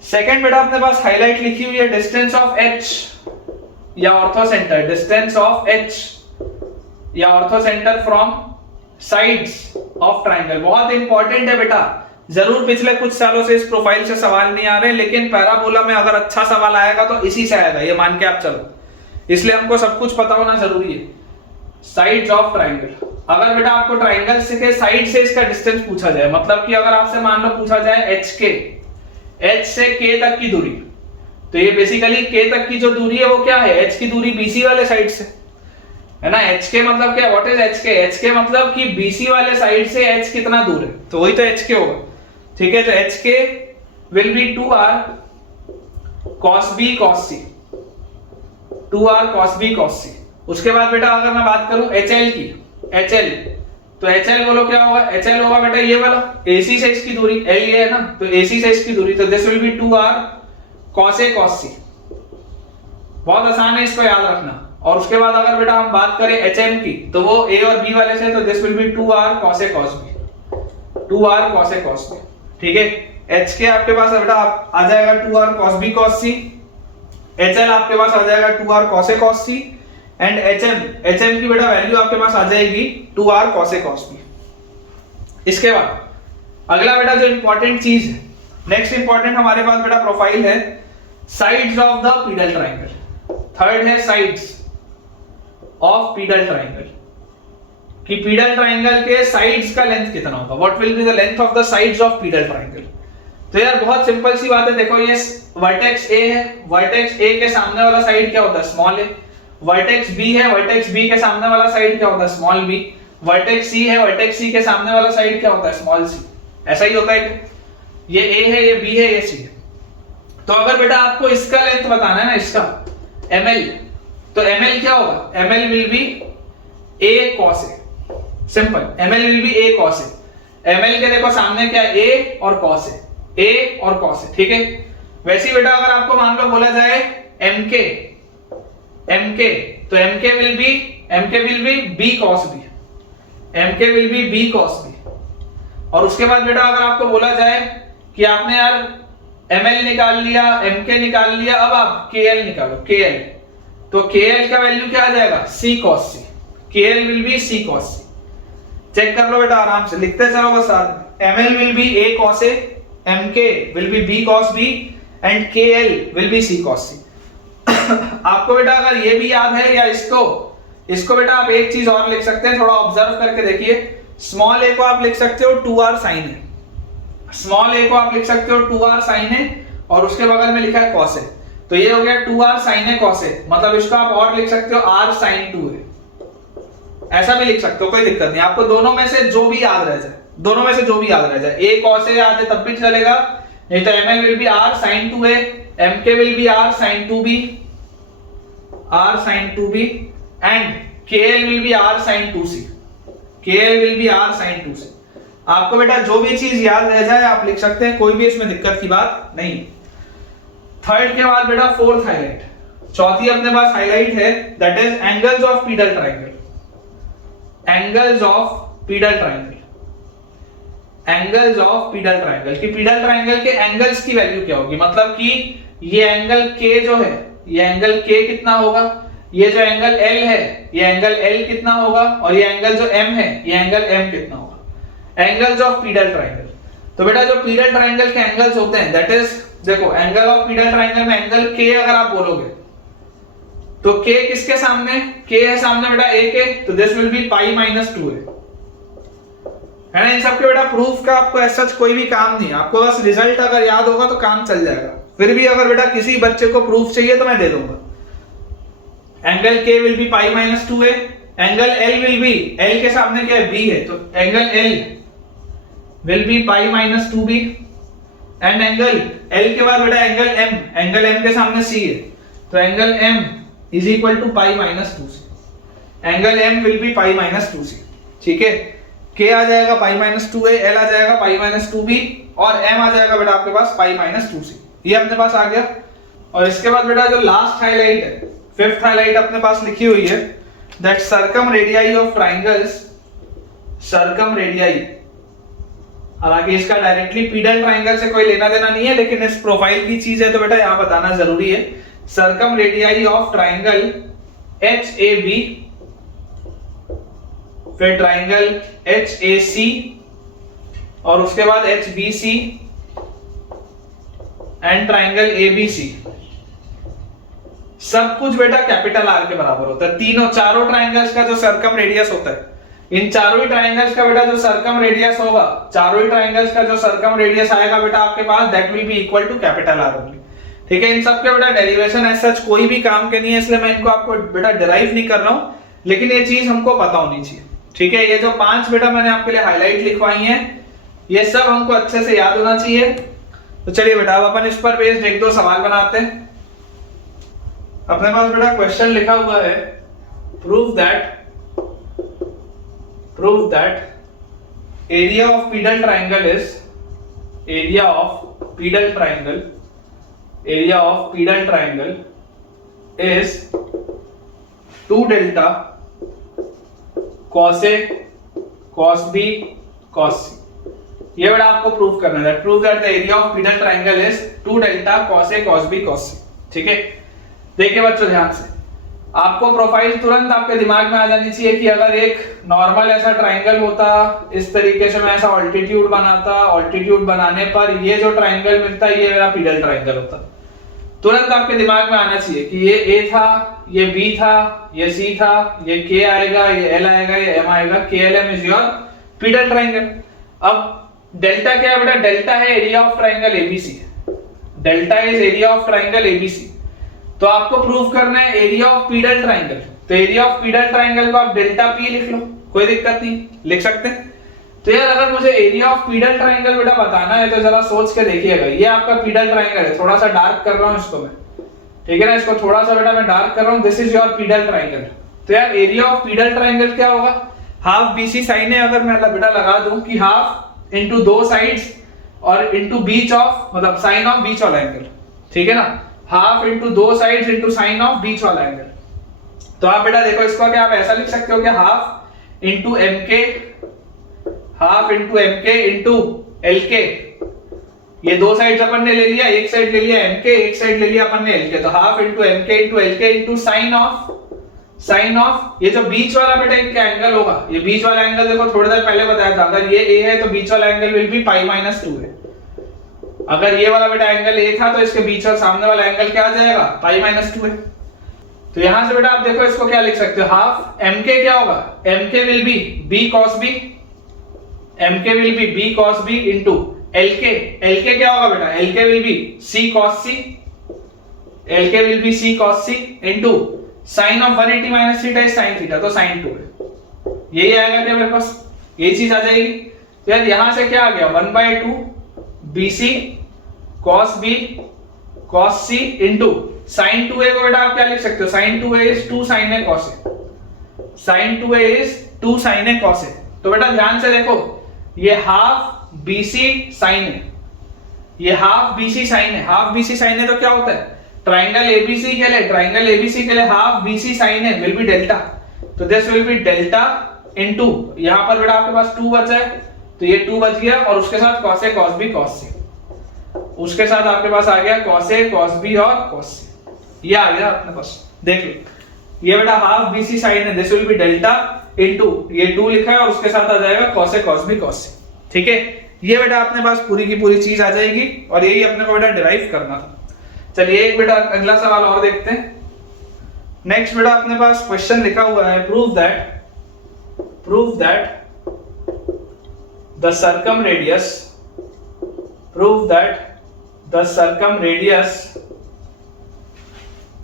सेकंड बेटा अपने पास हाईलाइट लिखी हुई है डिस्टेंस ऑफ h या ortho centre, distance of h या ortho centre from sides of triangle. बहुत इंपॉर्टेंट है बेटा, जरूर पिछले कुछ सालों से इस प्रोफाइल से सवाल नहीं आ रहे, लेकिन पैराबोला में अगर अच्छा सवाल आएगा तो इसी से आएगा, ये मान के आप चलो, इसलिए हमको सब कुछ पता होना जरूरी है। साइड्स ऑफ ट्राइंगल, अगर बेटा आपको ट्राइंगल से साइड से इसका डिस्टेंस पूछा जाए, मतलब कि अगर आपसे मान लो पूछा जाए h से k तक की दूरी, तो ये बेसिकली k तक की जो दूरी है वो क्या है, h की दूरी bc वाले साइड से है ना। hk मतलब क्या, व्हाट इज hk मतलब कि bc वाले साइड से h कितना दूर है, तो वही तो hk होगा, ठीक है। तो hk will be 2r cos b cos c, 2r cos b cos c। उसके बाद बेटा अगर मैं बात करूं HL की, HL, तो HL बोलो क्या होगा, HL होगा बेटा ये वाला AC से इसकी दूरी, L ये है ना, तो AC से इसकी दूरी, तो this will be 2r cos a cos c। बहुत आसान है इसको याद रखना। और उसके बाद अगर बेटा हम बात करें HM की, तो वो A और B वाले से, तो this will be 2r cos a cos b, 2r cos a cos b, ठीक है। HK आपके पास बेटा आ जाएगा 2r cos b cos c, HL आपके पास आ जाएगा 2r cos a cos c and HM की बेटा वैल्यू आपके पास आ जाएगी 2r cos a cos b। इसके बाद अगला बेटा जो इंपॉर्टेंट चीज है, नेक्स्ट इंपॉर्टेंट हमारे पास बेटा प्रोफाइल है sides of the pedal triangle. Third है साइड्स ऑफ पीडल ट्राइंगल, कि पीडल ट्राइंगल के साइड्स का लेंथ कितना होगा, what will B the length of the sides of pedal triangle. तो यार बहुत सिंपल सी बात है, देखो ये वर्टेक्स A है, वर्टेक्स A के सामने वाला साइड क्या होता है, स्मॉल a, वर्टेक्स B है, वर्टेक्स B के सामने वाला साइड क्या होता है, स्मॉल b, वर्टेक्स C है, वर्टेक्स C के सामने वाला साइड क्या होता है, स्मॉल c। ऐसा ही होता है कि ये A है, ये B है, ये C है। तो अगर बेटा आपको इसका लेंथ बताना है ना, इसका ml, तो ml क्या होगा, ml will be a cos a, simple, ml will be a cos a। ml के देखो सामने क्या है, a और cos a, a और cos a, ठीक है। वैसे ही बेटा अगर आपको मान लो बोला जाए mk, तो mk will be b cos b, mk will be b cos b। और उसके बाद बेटा अगर आपको बोला जाए कि आपने यार ml निकाल लिया, mk निकाल लिया, अब आप kl निकालो, kl, तो kl का वैल्यू क्या आ जाएगा, c cos c, kl will be c cos c। Check कर लो बेटा आराम से, लिखते चलो बस साथ में। ml will be a cos a, mk will be b cos b and kl will be c cos c। आपको बेटा अगर ये भी याद है, या इसको बेटा आप एक चीज और लिख सकते हैं, थोड़ा ऑब्जर्व करके देखिए। स्मॉल a को आप लिख सकते हो 2r sin a, small a को आप लिख सकते हो 2r sin a, और उसके बगल में लिखा है cos a, तो ये हो गया 2r sin a cos a, मतलब इसको आप और लिख सकते हो r sin 2a, ऐसा भी लिख सकते हो, कोई दिक्कत नहीं। आपको दोनों में से जो भी याद रह जाए, a cos a याद है तब भी चलेगा, नहीं तो ml will be r sin 2a, mk will be r sin 2b and kl will be r sin 2c, kl will be r sin 2c। आपको बेटा जो भी चीज याद रह जाए आप लिख सकते हैं, कोई भी इसमें दिक्कत की बात नहीं। थर्ड के बाद बेटा फोर्थ हाईलाइट, चौथी अपने पास हाईलाइट है, that is angles of pedal triangle. Angles of pedal triangle, angles of pedal triangle, कि पीडल ट्राइंगल के एंगल्स की वैल्यू क्या होगी, मतलब कि ये एंगल K जो है, ये एंगल K कितना होगा, ये जो एंगल L है, ये एंगल L कितना होगा, और ये एंगल जो M है, ये एंगल M कितना होगा। एंगल्स ऑफ पीडल ट्राइंगल, तो बेटा जो पीडल ट्राइंगल के एंगल्स होते हैं, दैट इज, देखो एंगल ऑफ पीडल ट्राइंगल में एंगल K अगर आप बोलोगे, तो K किसके सामने, K है सामने बेटा A के, तो this will be pi minus 2a, है ना। इन सब के बेटा प्रूफ का आपको ऐसा कोई भी काम नहीं है, आपको बस रिजल्ट अगर याद होगा तो काम चल जाएगा। फिर भी अगर बेटा किसी बच्चे को प्रूफ चाहिए तो मैं दे दूंगा। Angle K will be pi minus 2a, angle L will be, L के सामने क्या है, B है, तो angle L will be pi minus 2b and angle L के बाद बेटा एंगल M, एंगल M के सामने C है, तो angle M is equal to pi minus 2c, angle M will be pi minus 2c। ठीक है, k आ जाएगा पाई माइनस 2a, l आ जाएगा पाई माइनस 2b और m आ जाएगा बेटा आपके पास पाई माइनस 2c। ये अपने पास आ गया। और इसके बाद बेटा जो लास्ट हाईलाइट है, फिफ्थ हाईलाइट अपने पास लिखी हुई है that circum radii of triangles, circum radii, हालांकि इसका डायरेक्टली पीडल ट्राइंगल से कोई लेना देना नहीं है, लेकिन इस प्रोफाइल की चीज है तो बेटा यहां बताना जरूरी है। Circum radii of triangle HAB, फिर ट्राइंगल HAC और उसके बाद HBC एंड ट्राइंगल ABC, सब कुछ बेटा कैपिटल R के बराबर होता है। तीनों चारों ट्राइंगल्स का जो सर्कम रेडियस होता है, इन चारों ही ट्राइंगल्स का बेटा जो सर्कम रेडियस होगा, चारों ही ट्राइंगल्स का जो सर्कम रेडियस आएगा बेटा आपके पास, that will be equal to capital R only. ठीक है, इन सब के बेटा डेरिवेशन एज सच कोई भी काम के नहीं है, इसलिए मैं इनको आपको बेटा डिराइव नहीं कर रहा हूं, लेकिन ये चीज हमको पता होनी चाहिए। ठीक है, ये जो 5 बेटा मैंने आपके लिए हाईलाइट लिखवाई हैं, ये सब हमको अच्छे से याद होना चाहिए। तो चलिए बेटा अब अपन इस पर बेस्ड एक दो सवाल बनाते हैं। अपने पास बेटा क्वेश्चन लिखा हुआ है, prove that area of pedal triangle is, area of pedal triangle is 2 delta cos A cos B cos C। ये बेटा आपको प्रूव करना है, prove that the area of pedal triangle is 2 delta cos A cos B cos C। ठीक है, देखिए बच्चों ध्यान से, आपको प्रोफाइल तुरंत आपके दिमाग में आ जानी चाहिए कि अगर एक नॉर्मल ऐसा ट्राइंगल होता, इस तरीके से मैं ऐसा ऑल्टीट्यूड बनाता, ऑल्टीट्यूड बनाने पर ये जो ट्राइंगल मिलता है ये मेरा पीडल ट्राइंगल होता। तुरंत आपके दिमाग में आना चाहिए कि ये A था, ये B था, ये C था, ये K आएगा, ये L आएगा, ये M आएगा। KLM is your pedal triangle. अब डेल्टा क्या है बेटा? डेल्टा है area of triangle ABC। Delta is area of triangle ABC। तो आपको प्रूफ करना है एरिया ऑफ पीडल ट्राइंगल। तो एरिया ऑफ पीडल ट्राइंगल को आप डेल्टा P लिख लो, कोई दिक्कत नहीं, लिख सकते हैं। तो यार अगर मुझे एरिया ऑफ पीडल ट्राइंगल बेटा बताना है तो जरा सोच के देखिएगा, ये आपका पीडल ट्राइंगल है, थोड़ा सा डार्क कर रहा हूं इसको मैं, ठीक है ना, इसको थोड़ा सा बेटा मैं डार्क कर रहा हूं, this is your pedal triangle. तो यार एरिया ऑफ पीडल ट्राइंगल क्या होगा? हाफ BC साइन है, अगर मैं बेटा लगा दूं कि हाफ इनटू दो साइड्स और इनटू बीच ऑफ, मतलब साइन ऑफ बीच वाला एंगल, ठीक है ना, हाफ इनटू दो साइड्स इनटू साइन ऑफ बीच वाला एंगल। तो आप बेटा देखो इसको क्या आप ऐसा लिख सकते हो कि half into MK, half into MK into LK। ये दो साइड्स अपन ने ले लिया, एक साइड ले लिया MK, एक साइड ले लिया अपन ने LK। तो half into MK into LK into sine of ये जो बीच वाला बेटा इनका एंगल होगा, ये बीच वाला एंगल देखो थोड़ी देर पहले बताया था, अगर ये A है तो बीच वाला angle will be pi minus 2 है। अगर ये वाला बेटा एंगल A था तो इसके बीच और सामने वाला एंगल क्या आ जाएगा? पाई माइनस 2 है। तो यहां से बेटा आप देखो इसको क्या लिख सकते हो, हाफ MK क्या होगा? MK will be B cos B, MK will be B cos B into LK। LK क्या होगा बेटा? LK will be C cos C, LK will be C cos C into sin of 180 minus theta is sin theta, तो sin 2 है। यही आएगा क्या मेरे पास? यही चीज आ जाएगी। तो यार यहां से क्या आ गया? 1/2 BC cos B cos C into sin 2a को बेटा आप क्या लिख सकते हो? sin 2a is 2 sin A cos A, sin 2a is 2 sin A cos A। तो बेटा ध्यान से देखो, ये हाफ BC साइन है, ये हाफ BC साइन है। हाफ BC साइन है तो क्या होता है? ट्राइंगल ABC के लिए, ट्राइंगल ABC के लिए हाफ BC साइन है विल बी डेल्टा। तो this will B delta into, यहां पर बेटा आपके पास 2 बचा है तो ये 2 बच गया और उसके साथ cos A cos B cos C, उसके साथ आपके पास आ गया cos A cos B और cos C, ये आ गया अपने पास। देख लो ये बेटा हाफ BC साइन है, this will B delta into ये 2 लिखा है और उसके साथ आ जाएगा cos A cos B cos C। ठीक है, ये बेटा अपने पास पूरी की पूरी चीज आ जाएगी और यही अपने को बेटा डिराइव करना था। चलिए एक बेटा अगला सवाल और देखते हैं। नेक्स्ट बेटा अपने पास क्वेश्चन लिखा हुआ है, prove that the circum radius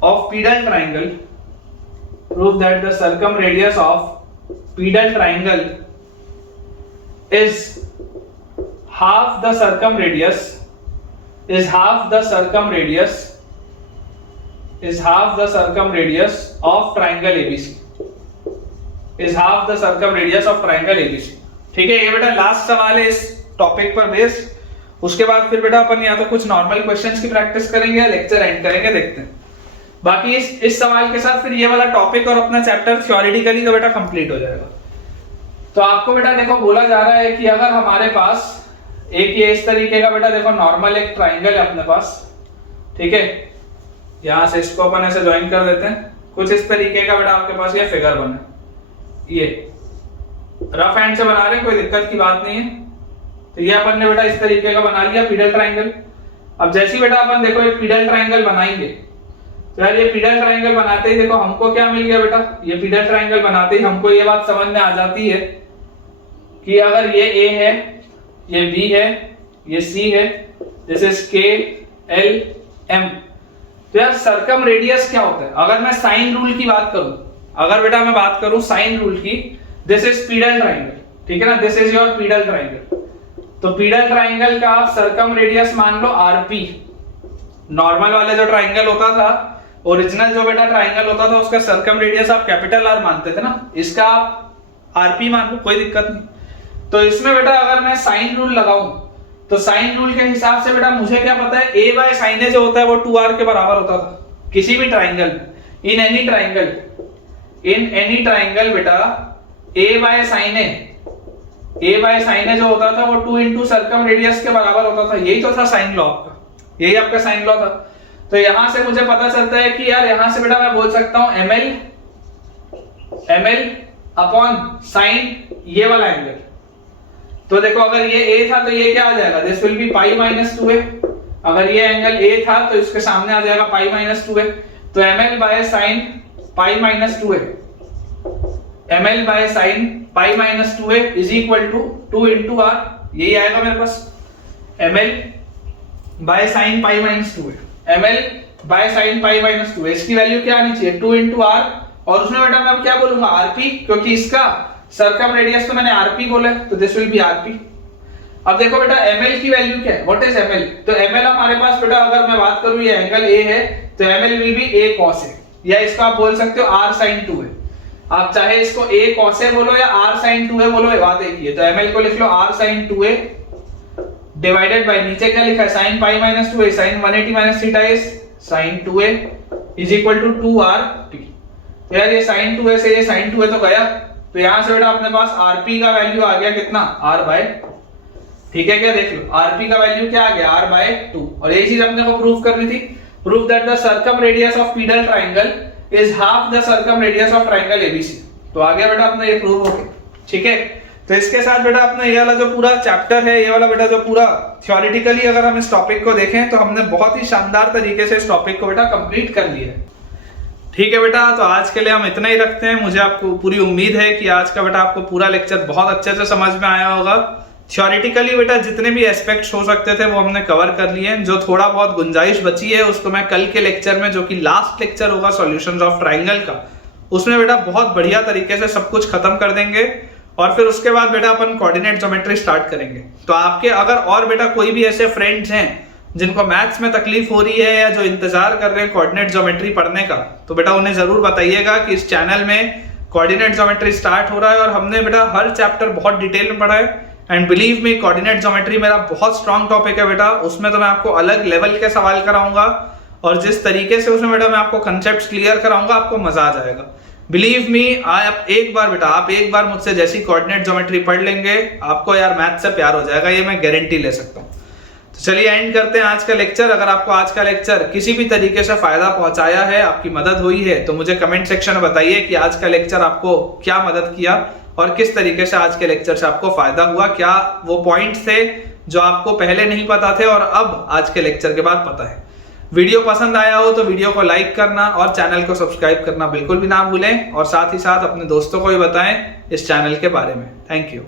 of pedal triangle, prove that the circumradius of pedal triangle is half the circumradius of triangle ABC, is half the circum radius of triangle ABC. ठीक है, ये बेटा last सवाल है इस topic पर based. उसके बाद फिर बेटा अपन या तो कुछ नॉर्मल क्वेश्चंस की प्रैक्टिस करेंगे या लेक्चर एंड करेंगे, देखते हैं। बाकी इस सवाल के साथ फिर ये वाला टॉपिक और अपना चैप्टर थ्योरेटिकली तो बेटा कंप्लीट हो जाएगा। तो आपको बेटा देखो बोला जा रहा है कि अगर हमारे पास एक ये इस तरीके का बेटा देखो नॉर्मल एक ट्राइंगल है अपने पास, ठीक है, यहां से इसको अपन ऐसे ज्वाइन कर देते हैं, कुछ इस तरीके का बेटा आपके पास ये फिगर बना, ये रफ हैंड से बना रहे हैं, कोई दिक्कत की बात नहीं है। तो ये अपन ने बेटा इस तरीके का बना लिया पीडल ट्राइंगल। अब जैसे ही बेटा अपन देखो एक पीडल ट्राइंगल बनाएंगे, तो यार ये पीडल ट्राइंगल बनाते ही देखो हमको क्या मिल गया बेटा, ये पीडल ट्राइंगल बनाते ही हमको ये बात समझ में आ जाती है कि अगर ये ए है, ये बी है, ये सी है, दिस इज के एल एम। तो यार सर्कम रेडियस क्या होता है? अगर मैं साइन रूल की बात करूं, अगर बेटा मैं बात करूं साइन रूल की, दिस इज पीडल ट्राइंगल, ठीक है ना, this is your pedal triangle. तो पीडल ट्राइंगल का सर्कम रेडियस मान लो आरपी। नॉर्मल वाले जो ट्राइंगल होता था, ओरिजिनल जो बेटा ट्राइंगल होता था, उसका सर्कम रेडियस आप कैपिटल आर मानते थे ना, इसका आप आरपी मान लो, कोई दिक्कत नहीं। तो इसमें बेटा अगर मैं साइन रूल लगाऊं, तो साइन रूल के हिसाब से बेटा मुझे क्या पता है, a बाय साइन ए जो होता है वो 2r के बराबर होता था किसी भी ट्राइंगल में, इन एनी ट्राइंगल बेटा a बाय साइन ए जो होता था वो 2 इंटू सर्कम रेडियस के बराबर होता था। यही तो था साइन लॉ का, यही आपका साइन लॉ था। तो यहां से मुझे पता चलता है कि यार यहां से बेटा मैं बोल सकता हूं ml अपॉन साइन ये वाला एंगल। तो देखो अगर ये a था तो ये क्या आ जाएगा, this will be pi minus 2a। अगर ये एंगल a था तो इसके सामने आ जाएगा पाई माइनस 2a। तो ml बाय sine pi minus 2a, ml बाय sine pi minus 2a is equal to 2 into r, यही आएगा मेरे पास, ml बाय sine pi minus 2a, ml बाय साइन पाई माइनस 2a, इसकी वैल्यू क्या आनी चाहिए 2 इंटू r, और उसमें बेटा मैं क्या बोलूंगा rp, क्योंकि इसका सर्कम रेडियस तो मैंने rp बोला है, तो दिस विल बी rp। अब देखो बेटा ml की वैल्यू क्या है, व्हाट इज ml? तो ml हमारे पास बेटा अगर मैं बात करूं ये एंगल a है तो ml will be a cos a, या इसको आप बोल सकते हो r sin 2a। आप चाहे इसको a cos a बोलो या r sin 2a बोलो, बात एक ही है। तो ml को लिख लो r sin 2a divided by, नीचे क्या लिखा है sin पाई minus 2a, sin 180 minus theta is sin 2a is equal to 2rp। तो यार ये sin 2a से ये sin 2a तो गया, तो यहां से बेटा अपने पास rp का वैल्यू आ गया कितना, r बाय, ठीक है क्या, देख लो rp का वैल्यू क्या आ गया, r बाय 2। और यही चीज अपने को प्रूव करनी थी, prove that the circum radius of pedal triangle is half the circum radius of triangle ABC. तो आ गया बेटा अपना ये प्रूव हो गया, ठीक है। तो इसके साथ बेटा अपना ये वाला जो पूरा चैप्टर है, ये वाला बेटा जो पूरा थ्योरेटिकली अगर हम इस टॉपिक को देखें तो हमने बहुत ही शानदार तरीके से इस टॉपिक को बेटा कंप्लीट कर लिया है, ठीक है बेटा। तो आज के लिए हम इतना ही रखते हैं। मुझे आपको पूरी उम्मीद है कि आज का बेटा आपको पूरा लेक्चर बहुत अच्छे से समझ में आया होगा। थ्योरेटिकली बेटा जितने भी एस्पेक्ट्स हो सकते थे वो हमने कवर कर लिए हैं। जो थोड़ा बहुत गुंजाइश बची है उसको मैं कल के लेक्चर में, जो कि लास्ट लेक्चर होगा सॉल्यूशंस ऑफ ट्राइंगल का, उसमें बेटा बहुत बढ़िया तरीके से सब कुछ खत्म कर देंगे। और फिर उसके बाद बेटा अपन कोऑर्डिनेट ज्योमेट्री स्टार्ट करेंगे। तो आपके अगर और बेटा कोई भी ऐसे फ्रेंड्स हैं जिनको मैथ्स में तकलीफ हो रही है या जो इंतजार कर रहे हैं कोऑर्डिनेट ज्योमेट्री पढ़ने का, तो बेटा उन्हें जरूर बताइएगा कि इस चैनल में कोऑर्डिनेट ज्योमेट्री स्टार्ट हो रहा है और हमने बेटा हर चैप्टर बहुत डिटेल में पढ़ा है। And believe me, coordinate geometry मेरा बहुत स्ट्रॉन्ग टॉपिक है बेटा। उसमें तो मैं आपको अलग लेवल के सवाल कराऊंगा और जिस तरीके से उसमें बेटा मैं आपको कंसेप्ट क्लियर कराऊंगा, आपको मजा आ जाएगा। बिलीव मी, आप एक बार मुझसे जैसी कोऑर्डिनेट ज्योमेट्री पढ़ लेंगे, आपको यार मैथ से प्यार हो जाएगा, ये मैं गारंटी ले सकता हूँ। तो चलिए एंड करते हैं आज का लेक्चर। अगर आपको आज का लेक्चर किसी भी तरीके से फायदा पहुंचाया है, आपकी मदद हुई है, तो मुझे कमेंट सेक्शन में बताइए कि आज का लेक्चर आपको क्या मदद किया और किस तरीके से आज के लेक्चर से आपको फायदा हुआ। क्या वो पॉइंट्स थे जो आपको पहले नहीं पता थे और अब आज के लेक्चर के बाद पता है। वीडियो पसंद आया हो तो वीडियो को लाइक करना और चैनल को सब्सक्राइब करना बिल्कुल भी ना भूलें, और साथ ही साथ अपने दोस्तों को भी बताएं इस चैनल के बारे में। Thank you.